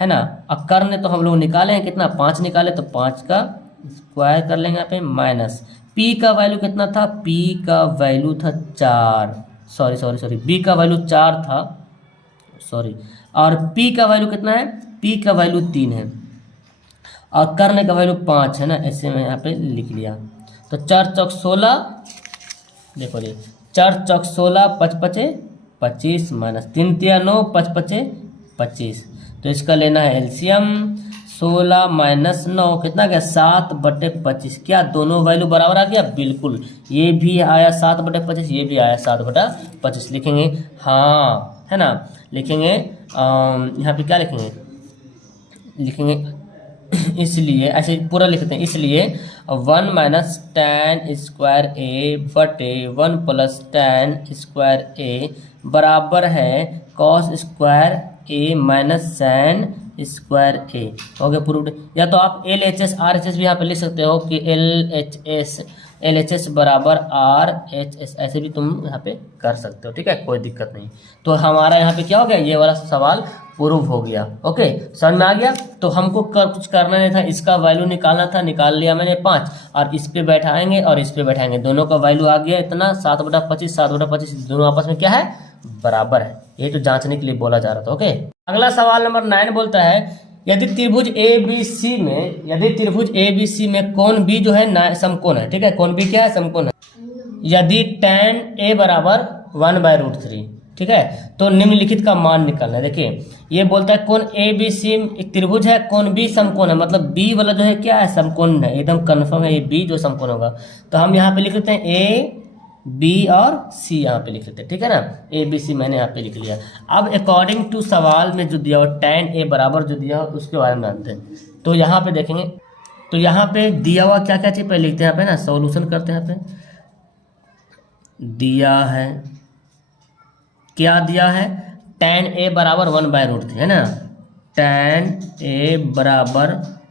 है ना। अब करने तो हम लोग निकाले हैं कितना, 5 निकाले, तो 5 का स्क्वायर कर लेंगे यहाँ पे, माइनस पी का वैल्यू कितना था, पी का वैल्यू था 4, सॉरी बी का वैल्यू 4 था, सॉरी, और पी का वैल्यू कितना है, पी का वैल्यू 3 है, और करने का वैल्यू 5 है ना, ऐसे में यहाँ पे लिख लिया। तो 4 चौक 16, देखो जी 4 चौक 16 5 पचे 25 माइनस 3 3 9 5 पचे 25, तो इसका लेना है एलसीएम, 16 माइनस 9 कितना गया, 7 बटे 25, क्या दोनों वैल्यू बराबर आ गया, बिल्कुल, ये भी आया 7 बटे 25, ये भी आया 7 बटा 25, लिखेंगे हाँ, है ना, लिखेंगे यहाँ पे क्या लिखेंगे इसलिए ऐसे पूरा लिखते हैं, इसलिए 1 माइनस tan स्क्वायर ए बटे 1 प्लस tan स्क्वायर ए बराबर है cos square A minus sine square ए, हो गया प्रूव्ड। या तो आप LHS RHS भी यहाँ पे लिख सकते हो कि LHS बराबर RHS, ऐसे भी तुम यहाँ पे कर सकते हो, ठीक है, कोई दिक्कत नहीं। तो हमारा यहाँ पे क्या हो गया, ये वाला सवाल प्रूव हो गया। ओके, समझ में आ गया। तो हमको कुछ करना नहीं था, इसका वैल्यू निकालना था, निकाल लिया मैंने 5, और इस पे बैठाएंगे और इस पे बैठाएंगे, दोनों का वैल्यू आ गया इतना 7 बटा 25, 7 बटा 25 दोनों आपस में क्या है, बराबर है। ये तो जांचने के लिए बोला जा रहा था। ओके, अगला सवाल नंबर 9 बोलता है यदि त्रिभुज ABC में कोण B जो है समकोण है, ठीक है, कोण B क्या है, समकोण है, यदि tan A बराबर 1/√3, ठीक है, तो निम्नलिखित का मान निकालना है। देखिए ये बोलता है कोण ABC एक त्रिभुज है, कोण B समकोण है, मतलब B वाला जो है क्या है, समकोण है, एकदम कंफर्म है, ये B जो समकोण होगा। तो हम यहाँ पे लिख लेते हैं A B और C यहाँ पे लिख लेते हैं, ठीक है ना, ABC मैंने यहाँ पे लिख लिया। अब अकॉर्डिंग टू सवाल में जो दिया हो tan A बराबर जो दिया हो उसके बारे में जानते हैं। तो यहाँ पे देखेंगे, तो यहाँ पे दिया हुआ क्या क्या चीज़ पहले लिखते हैं, यहाँ पे ना सॉल्यूशन करते हैं। यहाँ पे दिया है, क्या दिया है, tan A बराबर 1/√3 है ना, tan A बराबर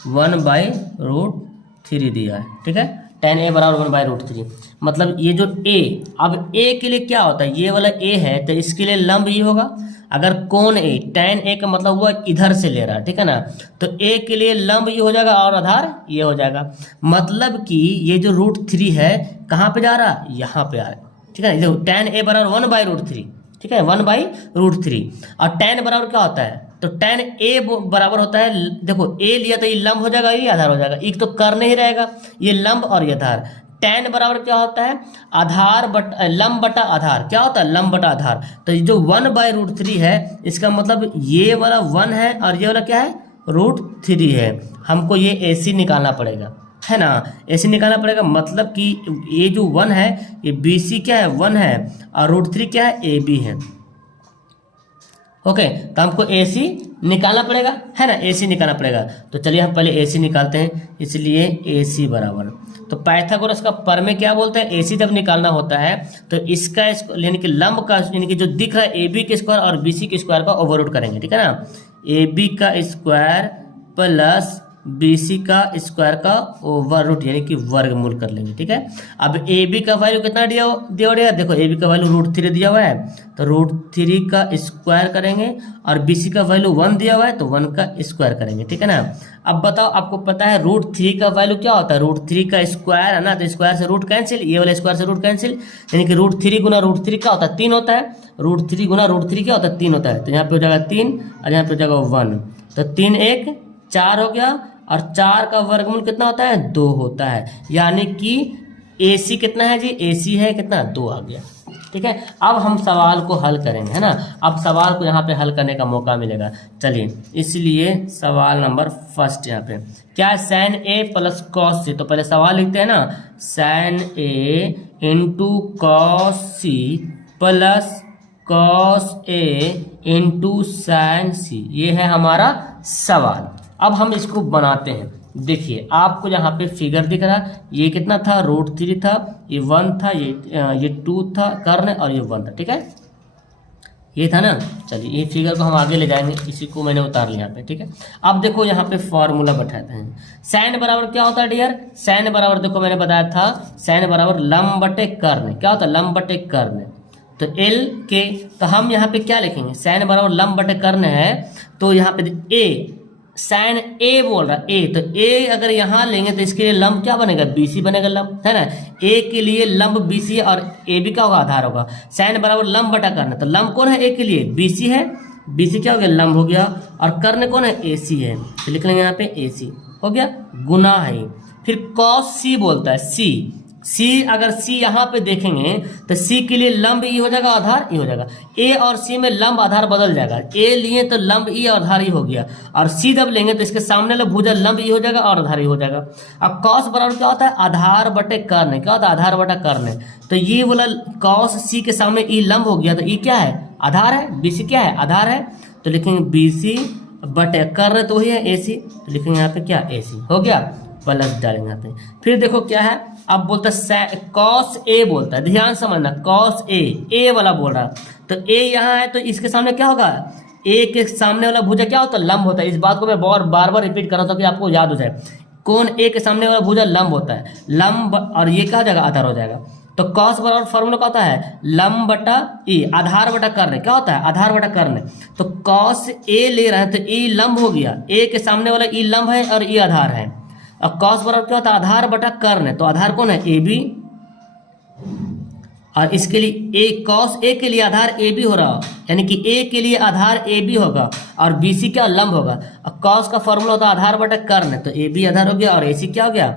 1/√3 दिया है, ठीक है, tan A बराबर 1/√3, मतलब ये जो A, अब A के लिए क्या होता है, ये वाला A है तो इसके लिए लंब ये होगा, अगर कोण A, tan A का मतलब हुआ इधर से ले रहा है, ठीक है ना, तो A के लिए लंब ये हो जाएगा और आधार ये हो जाएगा, मतलब कि ये जो √3 है कहाँ पे जा रहा है, यहाँ पे आ रहा है, ठीक है। देखो tan A बराबर 1/√3, ठीक है, 1/√3, और tan बराबर क्या होता है, तो tan A बराबर होता है, देखो A लिया तो ये लंब हो जाएगा, ये आधार हो जाएगा, एक तो कर्ण ही रहेगा, ये लंब और ये आधार। tan बराबर क्या होता है, आधार बटा लंब बटा आधार, क्या होता है, लंब बटा आधार। तो ये जो 1/√3 है इसका मतलब ये वाला 1 है और ये वाला क्या है, √3 है। हमको ये AC निकालना पड़ेगा, है ना, AC निकालना पड़ेगा, मतलब कि ये जो 1 है ये BC क्या है, 1 है, और √3 क्या है, AB है। ओके, तो हमको AC निकालना पड़ेगा, है ना, AC निकालना पड़ेगा। तो चलिए हम पहले AC निकालते हैं, इसलिए AC बराबर, तो पाइथागोरस का प्रमेय क्या बोलते हैं, AC जब निकालना होता है तो इसका यानी कि लंब का यानी कि जो दिख रहा है AB के स्क्वायर और BC के स्क्वायर का ओवररूट करेंगे, ठीक है ना, AB का स्क्वायर प्लस BC का स्क्वायर का ओवर रूट यानी कि वर्गमूल कर लेंगे। ठीक है, अब AB का वैल्यू कितना दिया दिया देखो AB का वैल्यू √3 दिया हुआ है, तो √3 का स्क्वायर करेंगे, और BC का वैल्यू 1 दिया हुआ है तो 1 का स्क्वायर करेंगे। ठीक है ना। अब बताओ, आपको पता है √3 का वैल्यू क्या होता है, √3 का स्क्वायर है ना, तो स्क्वायर से रूट कैंसिल, ये वाला स्क्वायर से रूट कैंसिल, यानी कि √3 गुना √3 क्या होता है 3 होता है, √3 गुना √3 क्या होता है 3 होता है, तो यहाँ पे हो जाएगा 3 और यहाँ पे हो जाएगा 1, तो 3 1 4 हो गया, और 4 का वर्गमूल कितना होता है 2 होता है, यानी कि AC कितना है जी, AC है कितना 2 आ गया। ठीक है, अब हम सवाल को हल करेंगे, है ना। अब सवाल को यहाँ पे हल करने का मौका मिलेगा। चलिए, इसलिए सवाल नंबर फर्स्ट यहाँ पे क्या है, sin A plus cos C। तो पहले सवाल लिखते हैं ना, sin A into cos C plus cos A into sin C, ये है हमारा सवाल। अब हम इसको बनाते हैं। देखिए, आपको यहाँ पे फिगर दिख रहा है, ये कितना था √3 था, ये 1 था, ये 2 था कर्ण, और ये 1 था। ठीक है, ये था ना। चलिए, ये फिगर को हम आगे ले जाएंगे, इसी को मैंने उतार लिया यहाँ पे। ठीक है, अब देखो यहाँ पे फॉर्मूला बैठाते हैं। साइन बराबर क्या होता है डियर, साइन बराबर देखो मैंने बताया था, साइन बराबर लंब बटे कर्ण। क्या होता है, लंब बटे कर्ण। तो L के, तो हम यहाँ पे क्या लिखेंगे, साइन बराबर लंब बटे कर्ण है, तो यहाँ पे A, साइन A बोल रहा है A, तो A अगर यहाँ लेंगे तो इसके लिए लंब क्या बनेगा, BC बनेगा लंब, है ना। A के लिए लंब BC है, और AB का होगा आधार होगा। साइन बराबर लंब बटा कर्ण, तो लंब कौन है A के लिए, BC है, BC क्या हो गया लंब हो गया, और कर्ण कौन है AC है, तो लिख लेंगे यहाँ पे AC हो गया, गुना है। फिर cos C बोलता है, C अगर C यहाँ पे देखेंगे तो C के लिए लंब E हो जाएगा, आधार E हो जाएगा। A और C में लंब आधार बदल जाएगा, A लिए तो लंब E और आधार E हो गया, और C जब लेंगे तो इसके सामने वाला भुजा लंब E हो जाएगा और आधार E हो जाएगा। अब cos बराबर क्या होता है, आधार बटे कर्ण। क्या होता है, आधार बटा कर्ण। तो ये बोला cos C के सामने E लंब हो गया, तो E क्या है, आधार है, BC क्या है, आधार है, तो लिखेंगे BC बटे कर्ण, तो वही है AC, तो लिखेंगे यहाँ पे क्या AC हो गया, प्लस डालेंगे यहाँ पे। फिर देखो क्या है, अब बोलता है cos A बोलता है, ध्यान समझना, cos A वाला बोल रहा है, तो A यहाँ है, तो इसके सामने क्या होगा, A के सामने वाला भुजा क्या होता है, लंब होता है। इस बात को मैं बार बार रिपीट कर रहा था कि आपको याद हो जाए, कौन A के सामने वाला भुजा लंब होता है, लंब, और ये क्या हो जाएगा, आधार हो जाएगा। तो cos बराबर फॉर्मूला क्या होता है, लंब बटा E, आधार बटा कर्ण। क्या होता है, आधार बटा कर्ण। तो cos A ले रहे हैं तो E लंब हो गया, A के सामने वाला E लंब है और E आधार है। अब cos बराबर क्या होता है, आधार बटा कर्ण, तो आधार कौन है, AB, और इसके लिए cos A के लिए आधार AB हो रहा, यानी कि A के लिए आधार AB होगा, और BC क्या लंब होगा। अब cos का फॉर्मूला होता है आधार बटा कर्ण, तो AB आधार हो गया और AC क्या हो गया,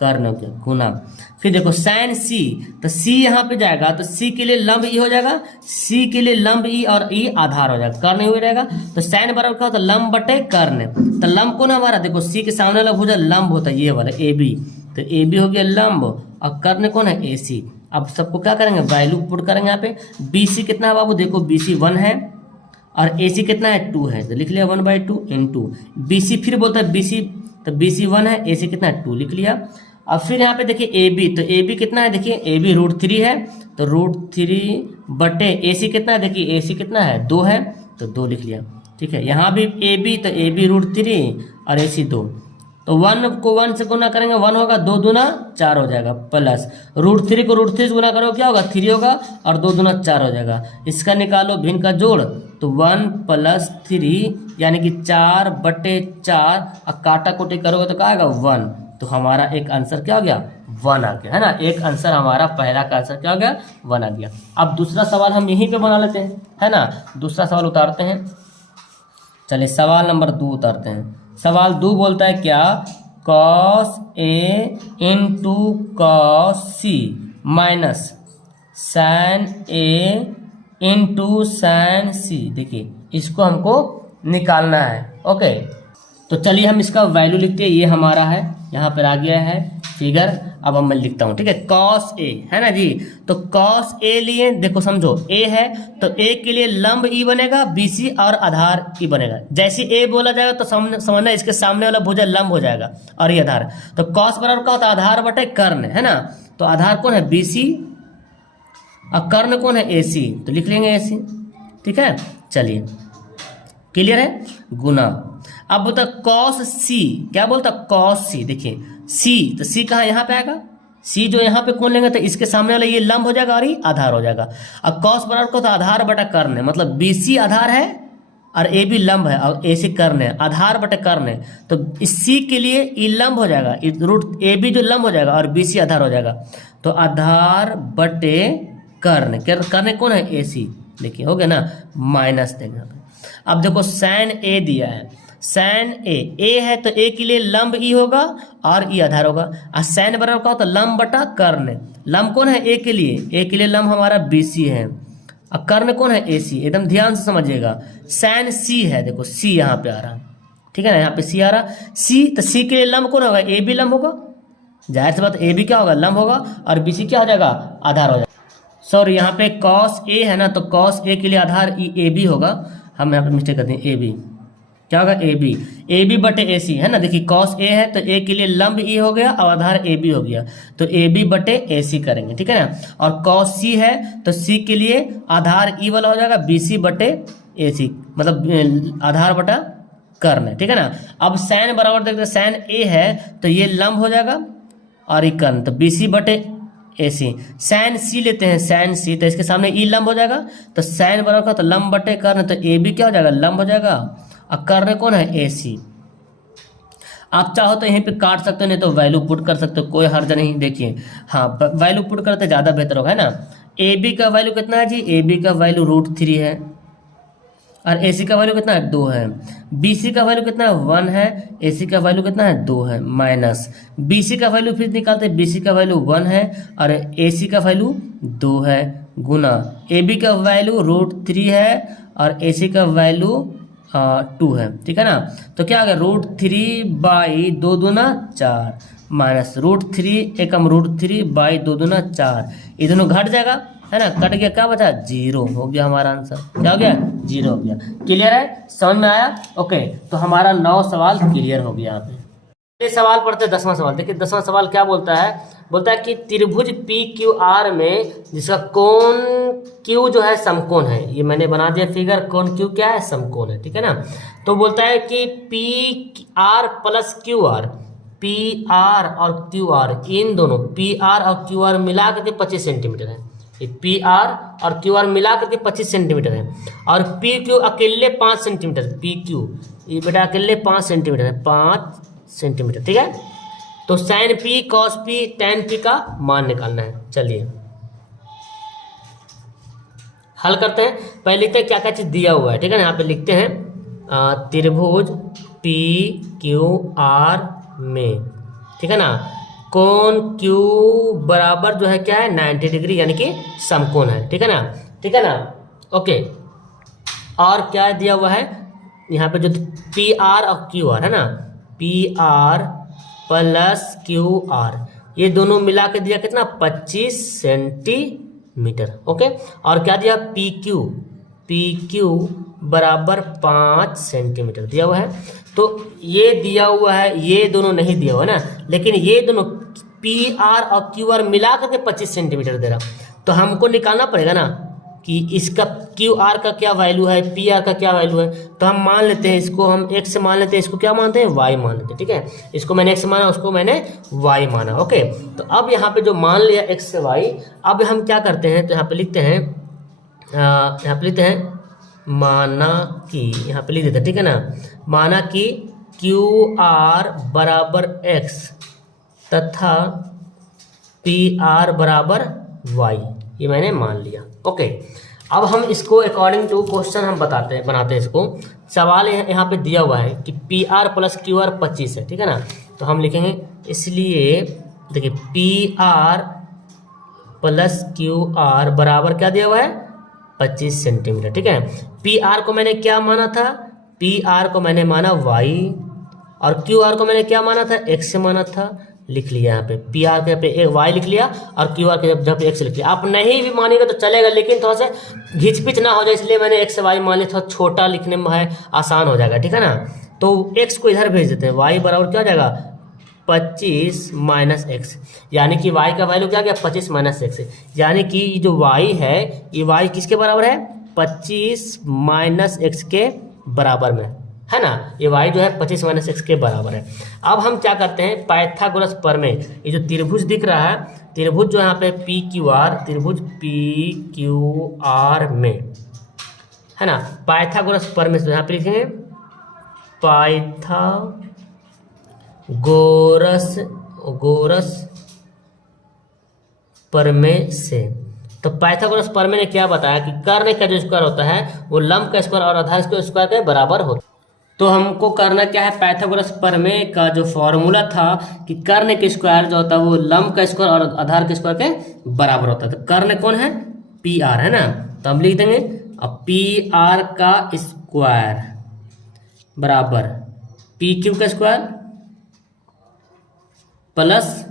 कर्ण हो गया, गुना। फिर देखो sin C, तो C यहाँ पे जाएगा, तो C के लिए लंब E हो जाएगा, C के लिए लंब E और E आधार हो जाएगा, कर्ण हो जाएगा। तो sin बराबर क्या होता है, लंब बटे कर्ण। तो लंब कौन हमारा, देखो C के सामने वाला भुजा लंब होता है, ये वाला AB, तो AB हो गया लंब, और कर्ण कौन है, AC। अब सबको क्या करेंगे, वैल्यू पुट करेंगे यहाँ पे। BC कितना है बाबू, देखो BC 1 है, और AC कितना है 2 है, तो लिख लिया 1/2 इंटू BC। फिर बोलता है BC, तो BC 1 है, AC कितना है 2 लिख लिया। अब फिर यहाँ पे देखिए AB, तो AB कितना है, देखिए AB √3 है, तो √3 बटे AC कितना है, देखिए AC कितना है 2 है, तो 2 लिख लिया। ठीक है, यहाँ भी AB, तो AB √3 और AC 2, तो 1 को 1 से गुना करेंगे 1 होगा, 2 दूना 4 हो जाएगा, प्लस √3 को √3 से गुना करो क्या होगा 3 होगा, और 2 दूना 4 हो जाएगा। इसका निकालो भिन्न का जोड़, तो 1 + 3 यानी कि 4/4, और काटा कोटी करोगे तो क्या आएगा 1, तो हमारा एक आंसर क्या हो गया 1 आ गया, है ना। एक आंसर हमारा पहला का आंसर क्या हो गया 1 आ गया। अब दूसरा सवाल हम यहीं पे बना लेते हैं, है ना। दूसरा सवाल उतारते हैं, चलिए सवाल नंबर 2 उतारते हैं। सवाल 2 बोलता है क्या, cos A into cos C minus sin A into sin C। देखिए इसको हमको निकालना है, ओके। तो चलिए हम इसका वैल्यू लिखते हैं, ये हमारा है, यहाँ पर आ गया है फिगर। अब मैं लिखता हूँ, ठीक है, cos A है ना जी। तो cos A लिए, देखो समझो A है, तो A के लिए लंब E बनेगा, BC और आधार E बनेगा। जैसे A बोला जाएगा तो समझना इसके सामने वाला भुजा लंब हो जाएगा और ये आधार। तो cos बराबर क्या होता है, आधार बटे कर्ण, है ना। तो आधार कौन है BC और कर्ण कौन है AC, तो लिख लेंगे AC। ठीक है, चलिए क्लियर है, गुना अब बोलता कॉस सी, क्या बोलता कॉस सी, देखिए सी, तो सी कहाँ यहाँ पे आएगा, सी जो यहाँ पे कौन लेंगे तो इसके सामने वाला ये लंब हो जाएगा और ये आधार हो जाएगा। अब कॉस बराबर को तो आधार बटा कर्ण है, मतलब BC आधार है और AB लंब है और AC कर्ण है, आधार बटे कर्ण है, तो इस C के लिए ई लंब हो जाएगा, रूट AB जो लंब हो जाएगा और BC आधार हो जाएगा, तो आधार बटे कर्ण, कर्ण कौन है AC, देखिए हो गया ना, माइनस देंगे। अब देखो सैन A दिया है, सैन A है तो A के लिए लंब E होगा और E आधार होगा, और सैन बराबर का होता है लंब बटा कर्ण, लंब कौन है A के लिए लंब हमारा BC है और कर्ण कौन है AC, एकदम ध्यान से समझिएगा। सैन C है, देखो C यहाँ पे आ रहा, ठीक है ना, यहाँ पे C आ रहा, C तो C के लिए लंब कौन होगा, AB लंब होगा, जाहिर सी बात AB क्या होगा, लंब होगा, और BC क्या हो जाएगा, आधार हो जाएगा। सॉरी यहाँ पे कॉस A है ना, तो कॉस A के लिए आधार AB होगा, हम यहाँ पे मिस्टेक करते हैं, AB क्या होगा, AB बटे AC है ना, देखिए कॉस A है तो A के लिए लंब E हो गया और आधार AB हो गया, तो AB बटे AC करेंगे, ठीक है ना, और कॉस C है तो C के लिए आधार E वाला हो जाएगा BC बटे AC, मतलब आधार बटा कर्ण, ठीक है ना। अब सैन बराबर देखते हैं, सैन A है तो ये लंब हो जाएगा और ये कर्ण, तो BC बटे AC, सैन C लेते हैं, सैन C तो इसके सामने E लंब हो जाएगा, तो सैन बराबर का तो लंब बटे कर्ण, तो AB क्या हो जाएगा, लंब हो जाएगा, और कर्ण कौन है, AC। आप चाहो तो यहीं पे काट सकते हो, नहीं तो वैल्यू पुट कर सकते हो, कोई हर्ज नहीं। देखिए हाँ, वैल्यू पुट करते ज़्यादा बेहतर होगा, है ना। AB का वैल्यू कितना है जी, AB का वैल्यू √3 है और AC का वैल्यू कितना है, 2 है। BC का वैल्यू कितना है, 1 है, AC का वैल्यू कितना है, 2 है, माइनस BC का वैल्यू फिर निकालते हैं, BC का वैल्यू 1 है और AC का वैल्यू 2 है, गुना AB का वैल्यू √3 है और AC का वैल्यू 2 है, ठीक है ना। तो क्या आ गया, √3 बाई 2 दूना 4 माइनस √3 एकम √3 बाई 2 दूना 4, ये दोनों घट जाएगा, है ना, कट गया, क्या बचा, 0 हो गया हमारा आंसर, क्या हो गया, 0 हो गया। क्लियर है, समझ में आया, ओके। तो हमारा 9 सवाल क्लियर हो गया यहाँ पे। ये सवाल पढ़ते हैं 10वां सवाल। देखिए 10वां सवाल क्या बोलता है, बोलता है कि त्रिभुज PQR में जिसका कोण Q जो है समकोण है, ये मैंने बना दिया फिगर, कोण Q क्या है, समकोण है, ठीक है ना। तो बोलता है कि PR प्लस QR, PR और QR इन दोनों, PR और QR मिला करके 25 सेंटीमीटर है, PR और QR मिला करके 25 सेंटीमीटर है, और PQ अकेले 5 सेंटीमीटर, PQ ये बेटा अकेले 5 सेंटीमीटर है, 5 सेंटीमीटर, ठीक है। तो sine P cos P tan P का मान निकालना है। चलिए हल करते हैं। पहले लिखते हैं क्या क्या चीज दिया हुआ है, ठीक है ना। यहाँ पे लिखते हैं त्रिभुज PQR में, ठीक है ना, कोण Q बराबर जो है क्या है, 90 डिग्री, यानी कि समकोण है, ठीक है ना, ठीक है ना, ओके। और क्या दिया हुआ है यहाँ पे, जो PR और QR है ना, PR प्लस QR ये दोनों मिला के दिया कितना, 25 सेंटीमीटर, ओके। और क्या दिया, PQ बराबर 5 सेंटीमीटर दिया हुआ है। तो ये दिया हुआ है, ये दोनों नहीं दिया हुआ है ना, लेकिन ये दोनों PR और QR मिला करके 25 सेंटीमीटर दे रहा, तो हमको निकालना पड़ेगा ना कि इसका QR का क्या वैल्यू है, PR का क्या वैल्यू है। तो हम मान लेते हैं, इसको हम x मान लेते हैं, इसको क्या मानते हैं, y मान लेते हैं, ठीक है। इसको मैंने x माना, उसको मैंने y माना, ओके। तो अब यहाँ पे जो मान लिया x से y, अब हम क्या करते हैं, तो यहाँ पे लिखते हैं माना कि, यहाँ पे लिख देते हैं, ठीक है ना, माना कि QR बराबर x तथा PR बराबर y, ये मैंने मान लिया, ओके। अब हम इसको अकॉर्डिंग टू क्वेश्चन हम बनाते हैं इसको। सवाल यहाँ पे दिया हुआ है कि PR प्लस QR 25 है, ठीक है ना। तो हम लिखेंगे, इसलिए देखिए PR प्लस QR बराबर क्या दिया हुआ है, 25 सेंटीमीटर, ठीक है। PR को मैंने क्या माना था, PR को मैंने माना y, और QR को मैंने क्या माना था, x से माना था, लिख लिया यहाँ पे। PR के पे एक y लिख लिया और QR के जब x लिख लिया। आप नहीं भी मानेगा तो चलेगा, लेकिन थोड़ा सा घिचपिच ना हो जाए, इसलिए मैंने x y मान लिया, थोड़ा छोटा लिखने में है, आसान हो जाएगा, ठीक है ना। तो x को इधर भेज देते हैं, y बराबर क्या हो जाएगा, 25 माइनस x, यानी कि y का वैल्यू क्या गया, 25 माइनस x, यानी कि जो y है ये y किसके बराबर है, 25 माइनस x के बराबर में, है ना, ये y जो है 25 माइनस एक्स के बराबर है। अब हम क्या करते हैं, पाइथागोरस प्रमेय, ये जो त्रिभुज दिख रहा है, त्रिभुज जो यहाँ पे पी क्यू आर, त्रिभुज पी क्यू आर में, है ना, पाइथागोरस प्रमेय से यहाँ पे लिखेंगे पाइथागोरस प्रमेय से। तो पाइथागोरस प्रमेय ने क्या बताया कि कर्ण का जो स्क्वायर होता है वो लंब का स्क्वायर और आधार के स्क्वायर के बराबर होता है। तो हमको करना क्या है, पाइथागोरस प्रमेय का जो फॉर्मूला था कि कर्ण के स्क्वायर जो होता है वो लंब का स्क्वायर और आधार के स्क्वायर के बराबर होता है। तो कर्ण कौन है, पी आर, है ना, तो हम लिख देंगे अब पी आर का स्क्वायर बराबर पी क्यू का स्क्वायर प्लस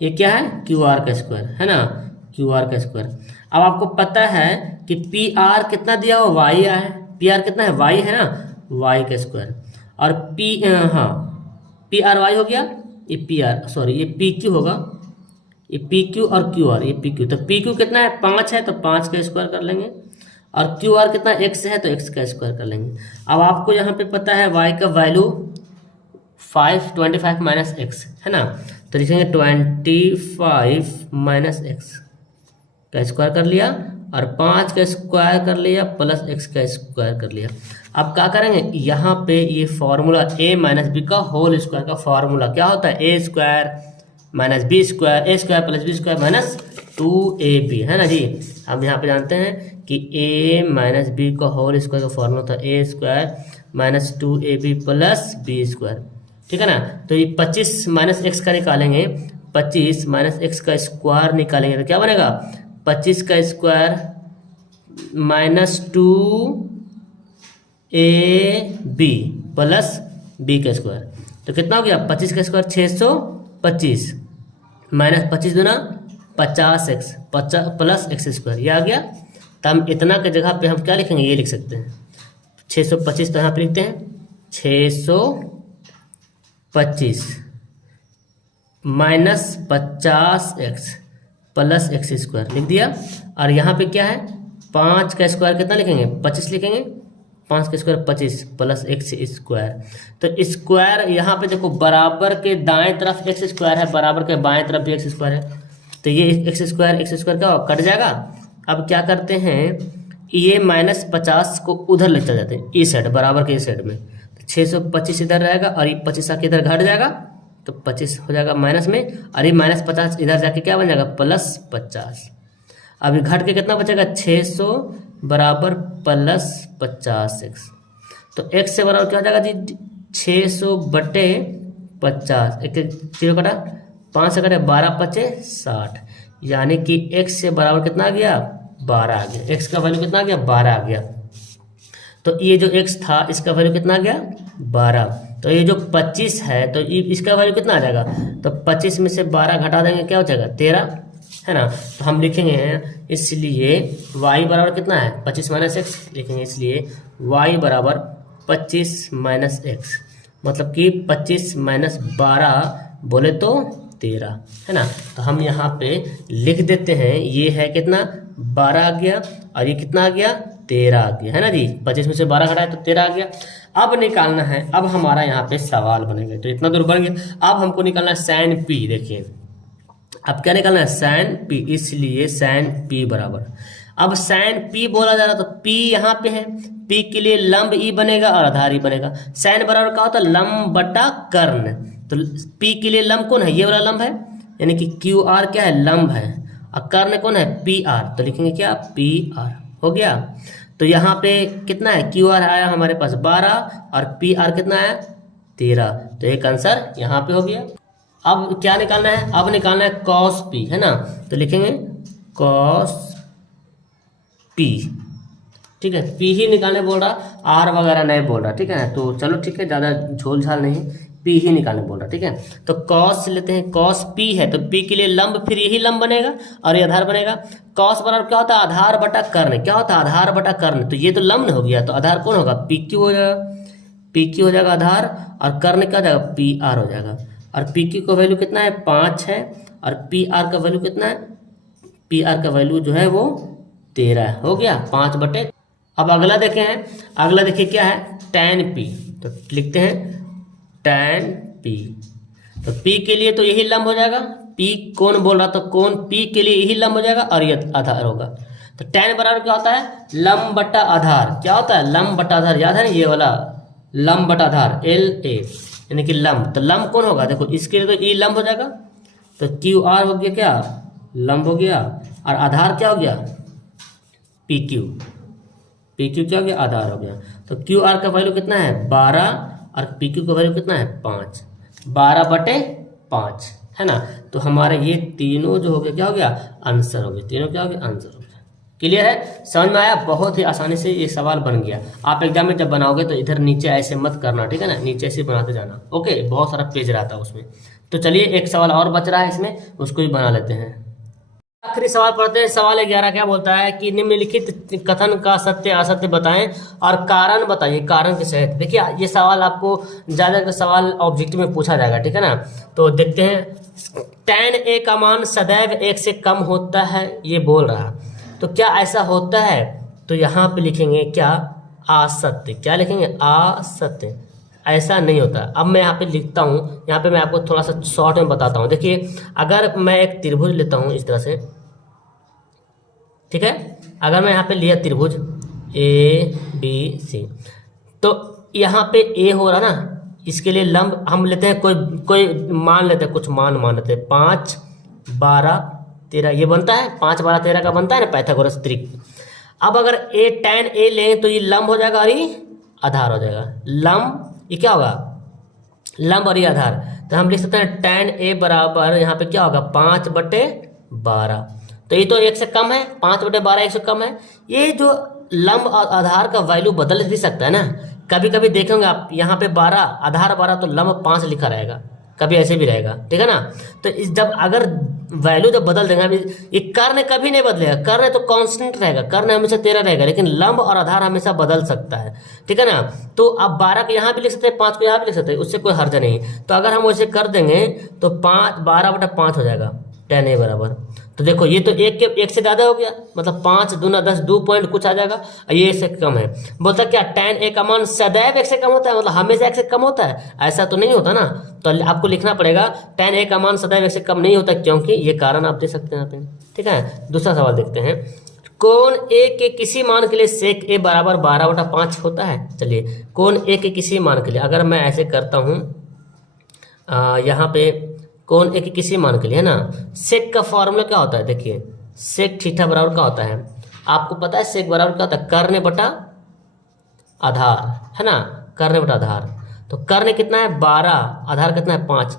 ये क्या है, क्यू आर का स्क्वायर, है ना, क्यू आर का स्क्वायर। अब आपको पता है कि पी आर कितना दिया हो, वाई है, पी आर कितना है, वाई है ना, वाई का स्क्वायर, और पी आर वाई हो गया, ये पी आर सॉरी ये पी क्यू होगा, ये पी क्यू और क्यू आर, ये पी क्यू, तो पी क्यू कितना है 5 है तो 5 का स्क्वायर कर लेंगे, और क्यू आर कितना x है तो x का स्क्वायर कर लेंगे। अब आपको यहाँ पे पता है y का वैल्यू 25 माइनस एक्स, है ना, तो लिखेंगे 25 माइनस एक्स का स्क्वायर कर लिया और 5 का स्क्वायर कर लिया प्लस x का स्क्वायर कर लिया। अब क्या करेंगे, यहाँ पे ये फॉर्मूला a माइनस बी का होल स्क्वायर का फॉर्मूला क्या होता है, a square minus b square, a square plus B square minus 2ab, है ना जी। हम यहाँ पे जानते हैं कि a माइनस बी का होल स्क्वायर का फॉर्मूला था a square minus 2ab plus B square, ठीक है ना। तो ये 25 माइनस एक्स का निकालेंगे, 25 माइनस एक्स का स्क्वायर निकालेंगे तो क्या बनेगा, 25 का square minus 2ab plus B का स्क्वायर, तो कितना हो गया 25 का स्क्वायर 625 माइनस 25 दूना 50x प्लस एक्स स्क्वायर, ये आ गया। तो हम इतना के जगह पे हम क्या लिखेंगे, ये लिख सकते हैं 625, तो यहाँ पे लिखते हैं 625 minus 50x plus x square लिख दिया। और यहाँ पे क्या है, 5 का स्क्वायर कितना लिखेंगे, 25 लिखेंगे, 5 का स्क्वायर 25 प्लस एक्स स्क्वायर। तो स्क्वायर यहाँ पे देखो बराबर के दाएं तरफ एक्स स्क्वायर है, बराबर के बाएं तरफ भी एक्स स्क्वायर है, तो ये एक्स स्क्वायर क्या हो, कट जाएगा। अब क्या करते हैं, ये माइनस 50 को उधर ले चल जाते हैं, इस साइड बराबर के इस साइड में, तो 625 इधर रहेगा और ये 25 आके इधर घट जाएगा, तो 25 हो जाएगा माइनस में, और ये माइनस 50 इधर जाके क्या बन जाएगा प्लस 50। अब ये घट के कितना बचेगा, 600 बराबर प्लस 50x, तो x से बराबर क्या हो जाएगा जी 600 बटे 50, एक जीरो कटा 5 से कटे 12 पचे 60, यानी कि x से बराबर कितना आ गया 12 आ गया, x का वैल्यू कितना आ गया 12 आ गया। तो ये जो x था इसका वैल्यू कितना आ गया 12, तो ये जो 25 है तो इसका वैल्यू कितना आ जाएगा, तो 25 में से 12 घटा देंगे क्या हो जाएगा 13, है ना। तो हम लिखेंगे इसलिए y बराबर कितना है 25 माइनस एक्स लिखेंगे, इसलिए y बराबर 25 माइनस एक्स, मतलब कि 25 माइनस 12 बोले तो 13, है ना। तो हम यहाँ पे लिख देते हैं, ये है कितना 12 आ गया और ये कितना आ गया 13 आ गया, है ना जी। 25 में से 12 घटाए तो 13 आ गया। अब निकालना है, अब हमारा यहाँ पे सवाल बनेगा, तो इतना दूर बन गया। अब हमको निकालना है साइन पी, देखिए अब क्या निकालना है साइन पी, इसलिए साइन पी बराबर, अब साइन पी बोला जा रहा तो पी यहाँ पे है, पी के लिए लंब ई बनेगा और आधार ई बनेगा। साइन बराबर क्या होता है लंब बटा कर्ण, तो पी के लिए लंब कौन है, ये वाला लंब है, यानी कि क्यू आर क्या है लंब है, और कर्ण कौन है पी आर, तो लिखेंगे क्या पी आर हो गया। तो यहाँ पे कितना है क्यू आर आया हमारे पास 12 और पी आर कितना आया 13, तो एक आंसर यहाँ पे हो गया। अब क्या निकालना है, अब निकालना है कॉस पी, है ना, तो लिखेंगे कॉस पी, ठीक है, पी ही निकालने बोल रहा, आर वगैरह नहीं बोल रहा, ठीक है ना। तो चलो ठीक है, ज़्यादा झोल झाल नहीं, पी ही निकालने बोल रहा, ठीक है। तो कॉस लेते हैं, कॉस पी है तो पी के लिए लंब फिर यही लंब बनेगा और ये आधार बनेगा। कॉस बराबर क्या होता है आधार बटा कर्ण, क्या होता है आधार बटा कर्ण, तो ये तो लंब हो गया, तो आधार कौन होगा पी क्यू हो जाएगा, पी क्यू हो जाएगा आधार, और कर्ण क्या हो जाएगा पी आर हो जाएगा। और पी क्यू का वैल्यू कितना है 5 है, और पी आर का वैल्यू कितना है, पी आर का वैल्यू जो है वो 13 हो गया 5 बटे। अब अगला देखें हैं, अगला देखिए क्या है, tan p। तो लिखते हैं tan p। तो p के लिए तो यही लंब हो जाएगा, p कौन बोल रहा, तो कोण p के लिए यही लंब हो जाएगा और ये आधार होगा। तो tan बराबर क्या होता है, लंब बटा आधार। क्या होता है, लंब बटा आधार, याद है ना ये वाला लंब बटा आधार LA, यानी कि लंब। तो लंब कौन होगा, देखो इसके लिए तो ई लंब हो जाएगा, तो QR हो गया क्या, लंब हो गया, और आधार क्या हो गया PQ। PQ क्या हो गया, आधार हो गया। तो QR का वैल्यू कितना है 12 और PQ का वैल्यू कितना है 5, 12/5 है ना। तो हमारे ये तीनों जो हो गया क्या हो गया, आंसर हो गया, तीनों क्या हो गया, आंसर हो गया। क्लियर है, समझ में आया, बहुत ही आसानी से ये सवाल बन गया। आप एग्जाम में जब बनाओगे तो इधर नीचे ऐसे मत करना, ठीक है ना, नीचे ऐसे बनाते जाना। ओके, बहुत सारा पेज रहता है उसमें। तो चलिए एक सवाल और बच रहा है इसमें, उसको भी बना लेते हैं। आखिरी सवाल पढ़ते हैं। सवाल 11 क्या बोलता है कि निम्नलिखित कथन का सत्य असत्य बताएं और कारण बताइए, कारण के सहित। देखिए ये सवाल आपको ज़्यादातर सवाल ऑब्जेक्टिव में पूछा जाएगा, ठीक है ना। तो देखते हैं, tan A का मान सदैव 1 से कम होता है, ये बोल रहा, तो क्या ऐसा होता है, तो यहाँ पे लिखेंगे क्या, असत्य। क्या लिखेंगे, असत्य, ऐसा नहीं होता। अब मैं यहाँ पे लिखता हूँ, यहाँ पे मैं आपको थोड़ा सा शॉर्ट में बताता हूँ। देखिए अगर मैं एक त्रिभुज लेता हूँ इस तरह से, ठीक है, अगर मैं यहाँ पे लिया त्रिभुज ABC, तो यहाँ पे A हो रहा ना, इसके लिए लंब हम लेते हैं, कोई मान लेते हैं, कुछ मान लेते हैं, 5, 12, 13 ये बनता है, 5, 12, 13 का बनता है ना पाइथागोरस त्रिक। अब अगर tan A लें तो ये लंब हो जाएगा और ये आधार हो जाएगा। लंब ये क्या होगा, लंब और ये आधार। तो हम लिख सकते हैं tan A बराबर यहाँ पे क्या होगा 5/12। तो ये तो 1 से कम है, 5/12 1 से कम है। ये जो लंब और आधार का वैल्यू बदल भी सकता है ना, कभी कभी देखेंगे आप यहाँ पे 12 आधार 12 तो लंब 5 लिखा रहेगा, कभी ऐसे भी रहेगा, ठीक है ना। तो इस जब अगर वैल्यू जब बदल देंगे, ये कर्ण कभी नहीं बदलेगा, कर्ण तो कांस्टेंट रहेगा, कर्ण हमेशा 13 रहेगा, लेकिन लंब और आधार हमेशा बदल सकता है, ठीक है ना। तो आप 12 को यहाँ भी लिख सकते हैं, 5 को यहाँ भी लिख सकते हैं, उससे कोई हर्ज नहीं। तो अगर हम वैसे कर देंगे तो 12/5 हो जाएगा tan A बराबर। तो देखो ये तो एक से ज़्यादा हो गया, मतलब 5 दूना 10, 2 पॉइंट कुछ आ जाएगा, ये से कम है। बोलता क्या tan A का मान सदैव 1 से कम होता है, मतलब हमेशा 1 से कम होता है, ऐसा तो नहीं होता ना। तो आपको लिखना पड़ेगा tan A का मान सदैव 1 से कम नहीं होता, क्योंकि ये कारण आप दे सकते हैं यहाँ पे, ठीक है। दूसरा सवाल देखते हैं, कोण A के किसी मान के लिए sec A बराबर 12/5 होता है। चलिए कोण A के किसी मान के लिए अगर मैं ऐसे करता हूँ, यहाँ पे कोण A के किसी मान के लिए है ना, सेक का फॉर्मूला क्या होता है, देखिए सेक थीटा बराबर क्या होता है, आपको पता है सेक बराबर क्या होता है, कर्ण बटा आधार, है ना, कर्ण बटा आधार। तो कर्ण कितना है 12, आधार कितना है 5।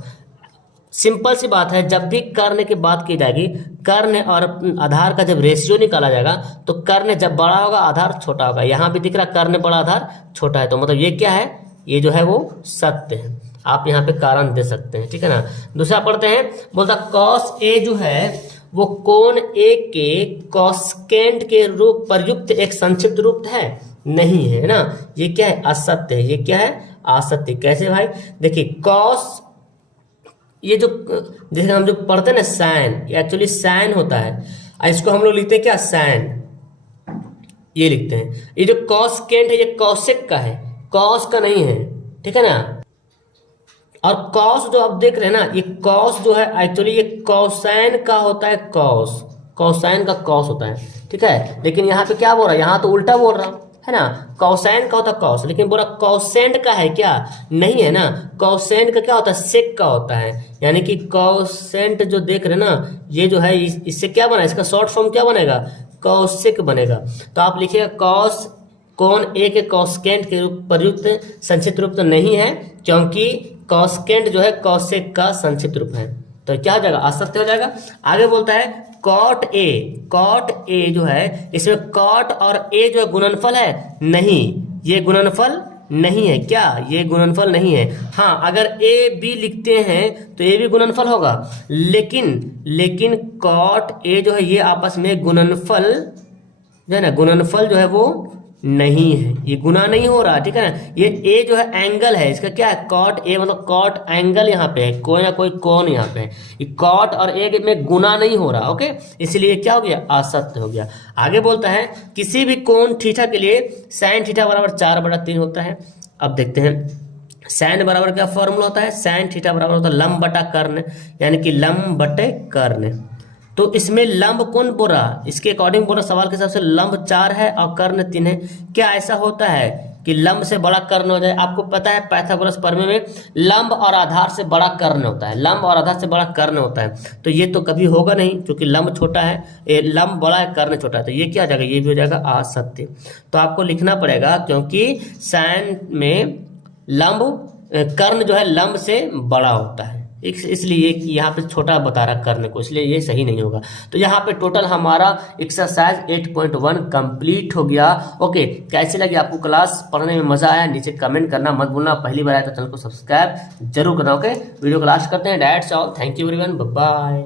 सिंपल सी बात है, जब भी कर्ण की बात की जाएगी, कर्ण और आधार का जब रेशियो निकाला जाएगा तो कर्ण जब बड़ा होगा आधार छोटा होगा। यहाँ भी दिख रहा कर्ण बड़ा आधार छोटा है, तो मतलब ये क्या है, ये जो है वो सत्य है। आप यहाँ पे कारण दे सकते हैं, ठीक है ना। दूसरा पढ़ते हैं, बोलता cos A जो है वो कोण A के कॉस्केंट के रूप प्रयुक्त एक संक्षिप्त रूप है, नहीं है ना, ये क्या है, असत्य है। ये क्या है, असत्य। कैसे भाई, देखिए cos, ये जो जैसे हम जो पढ़ते हैं ना साइन, एक्चुअली साइन होता है, इसको हम लोग लिखते हैं क्या, साइन, ये लिखते हैं। ये जो कॉस्केंट है ये कॉसेक का है, कॉस का नहीं है, ठीक है ना। और कॉस जो आप देख रहे हैं ना, ये कॉस जो है एक्चुअली ये कोसाइन का होता है, कॉस, कोसाइन का कॉस होता है, ठीक है। लेकिन यहाँ पे क्या बोल रहा है, यहाँ तो उल्टा बोल रहा है ना, कोसाइन का होता है कॉस, लेकिन बोल रहा कोसेंट का है क्या, नहीं है ना। कोसेंट का क्या होता है, सेक का होता है, यानी कि कोसेंट जो देख रहे हैं ना, ये जो है इससे क्या बना, इसका शॉर्ट फॉर्म क्या बनेगा, कॉसेक बनेगा। तो आप लिखिएगा कॉस, कोण A के कॉस्केंट के रूप प्रयुक्त संक्षिप्त रूप तो नहीं है, क्योंकि कॉस्केंट जो है कॉसेक का संक्षिप्त रूप है, तो क्या हो जाएगा, असत्य हो जाएगा। आगे बोलता है कॉट A, कॉट A जो है इसमें कॉट और A जो है गुणनफल है, नहीं, ये गुणनफल नहीं है। क्या, ये गुणनफल नहीं है। हाँ, अगर A B लिखते हैं तो A भी गुणनफल होगा, लेकिन कॉट A जो है ये आपस में गुणनफल जो है ना, गुणनफल जो है वो नहीं है, ये गुना नहीं हो रहा, ठीक है ना। ये ए जो है एंगल है, इसका क्या है कॉट ए, मतलब कॉट एंगल यहाँ पे है, कोई ना कोई कोण यहाँ पे है, ये कॉट और ए में गुना नहीं हो रहा, ओके, इसलिए क्या हो गया असत्य हो गया। आगे बोलता है किसी भी कोण थीटा के लिए साइन थीटा बराबर 4/3 होता है। अब देखते हैं साइन बराबर क्या फॉर्मूला होता है, साइन थीटा बराबर होता है लंब बटा कर्ण, यानी कि लंब बटे कर्ण। तो इसमें लंब कौन बोल रहा, इसके अकॉर्डिंग बोल रहा सवाल के हिसाब से लंब 4 है और कर्ण 3 है। क्या ऐसा होता है कि लंब से बड़ा कर्ण हो जाए? आपको पता है पाइथागोरस प्रमेय में लंब और आधार से बड़ा कर्ण होता है, लंब और आधार से बड़ा कर्ण होता है। तो ये तो कभी होगा नहीं, क्योंकि लंब छोटा है, ये लंब बड़ा है कर्ण छोटा है, तो ये क्या हो जाएगा, ये भी हो जाएगा असत्य। तो आपको लिखना पड़ेगा, क्योंकि साइन में लंब कर्ण जो है लंब से बड़ा होता है, इसलिए यहाँ पे छोटा बता रहा कर्ण को, इसलिए ये सही नहीं होगा। तो यहाँ पे टोटल हमारा एक्सरसाइज 8.1 कंप्लीट हो गया। ओके, कैसे लगी आपको क्लास, पढ़ने में मजा आया? नीचे कमेंट करना मत भूलना, पहली बार आया तो चैनल को सब्सक्राइब जरूर करना। ओके, वीडियो को लास्ट करते हैं। That's all, thank you everyone, bye bye.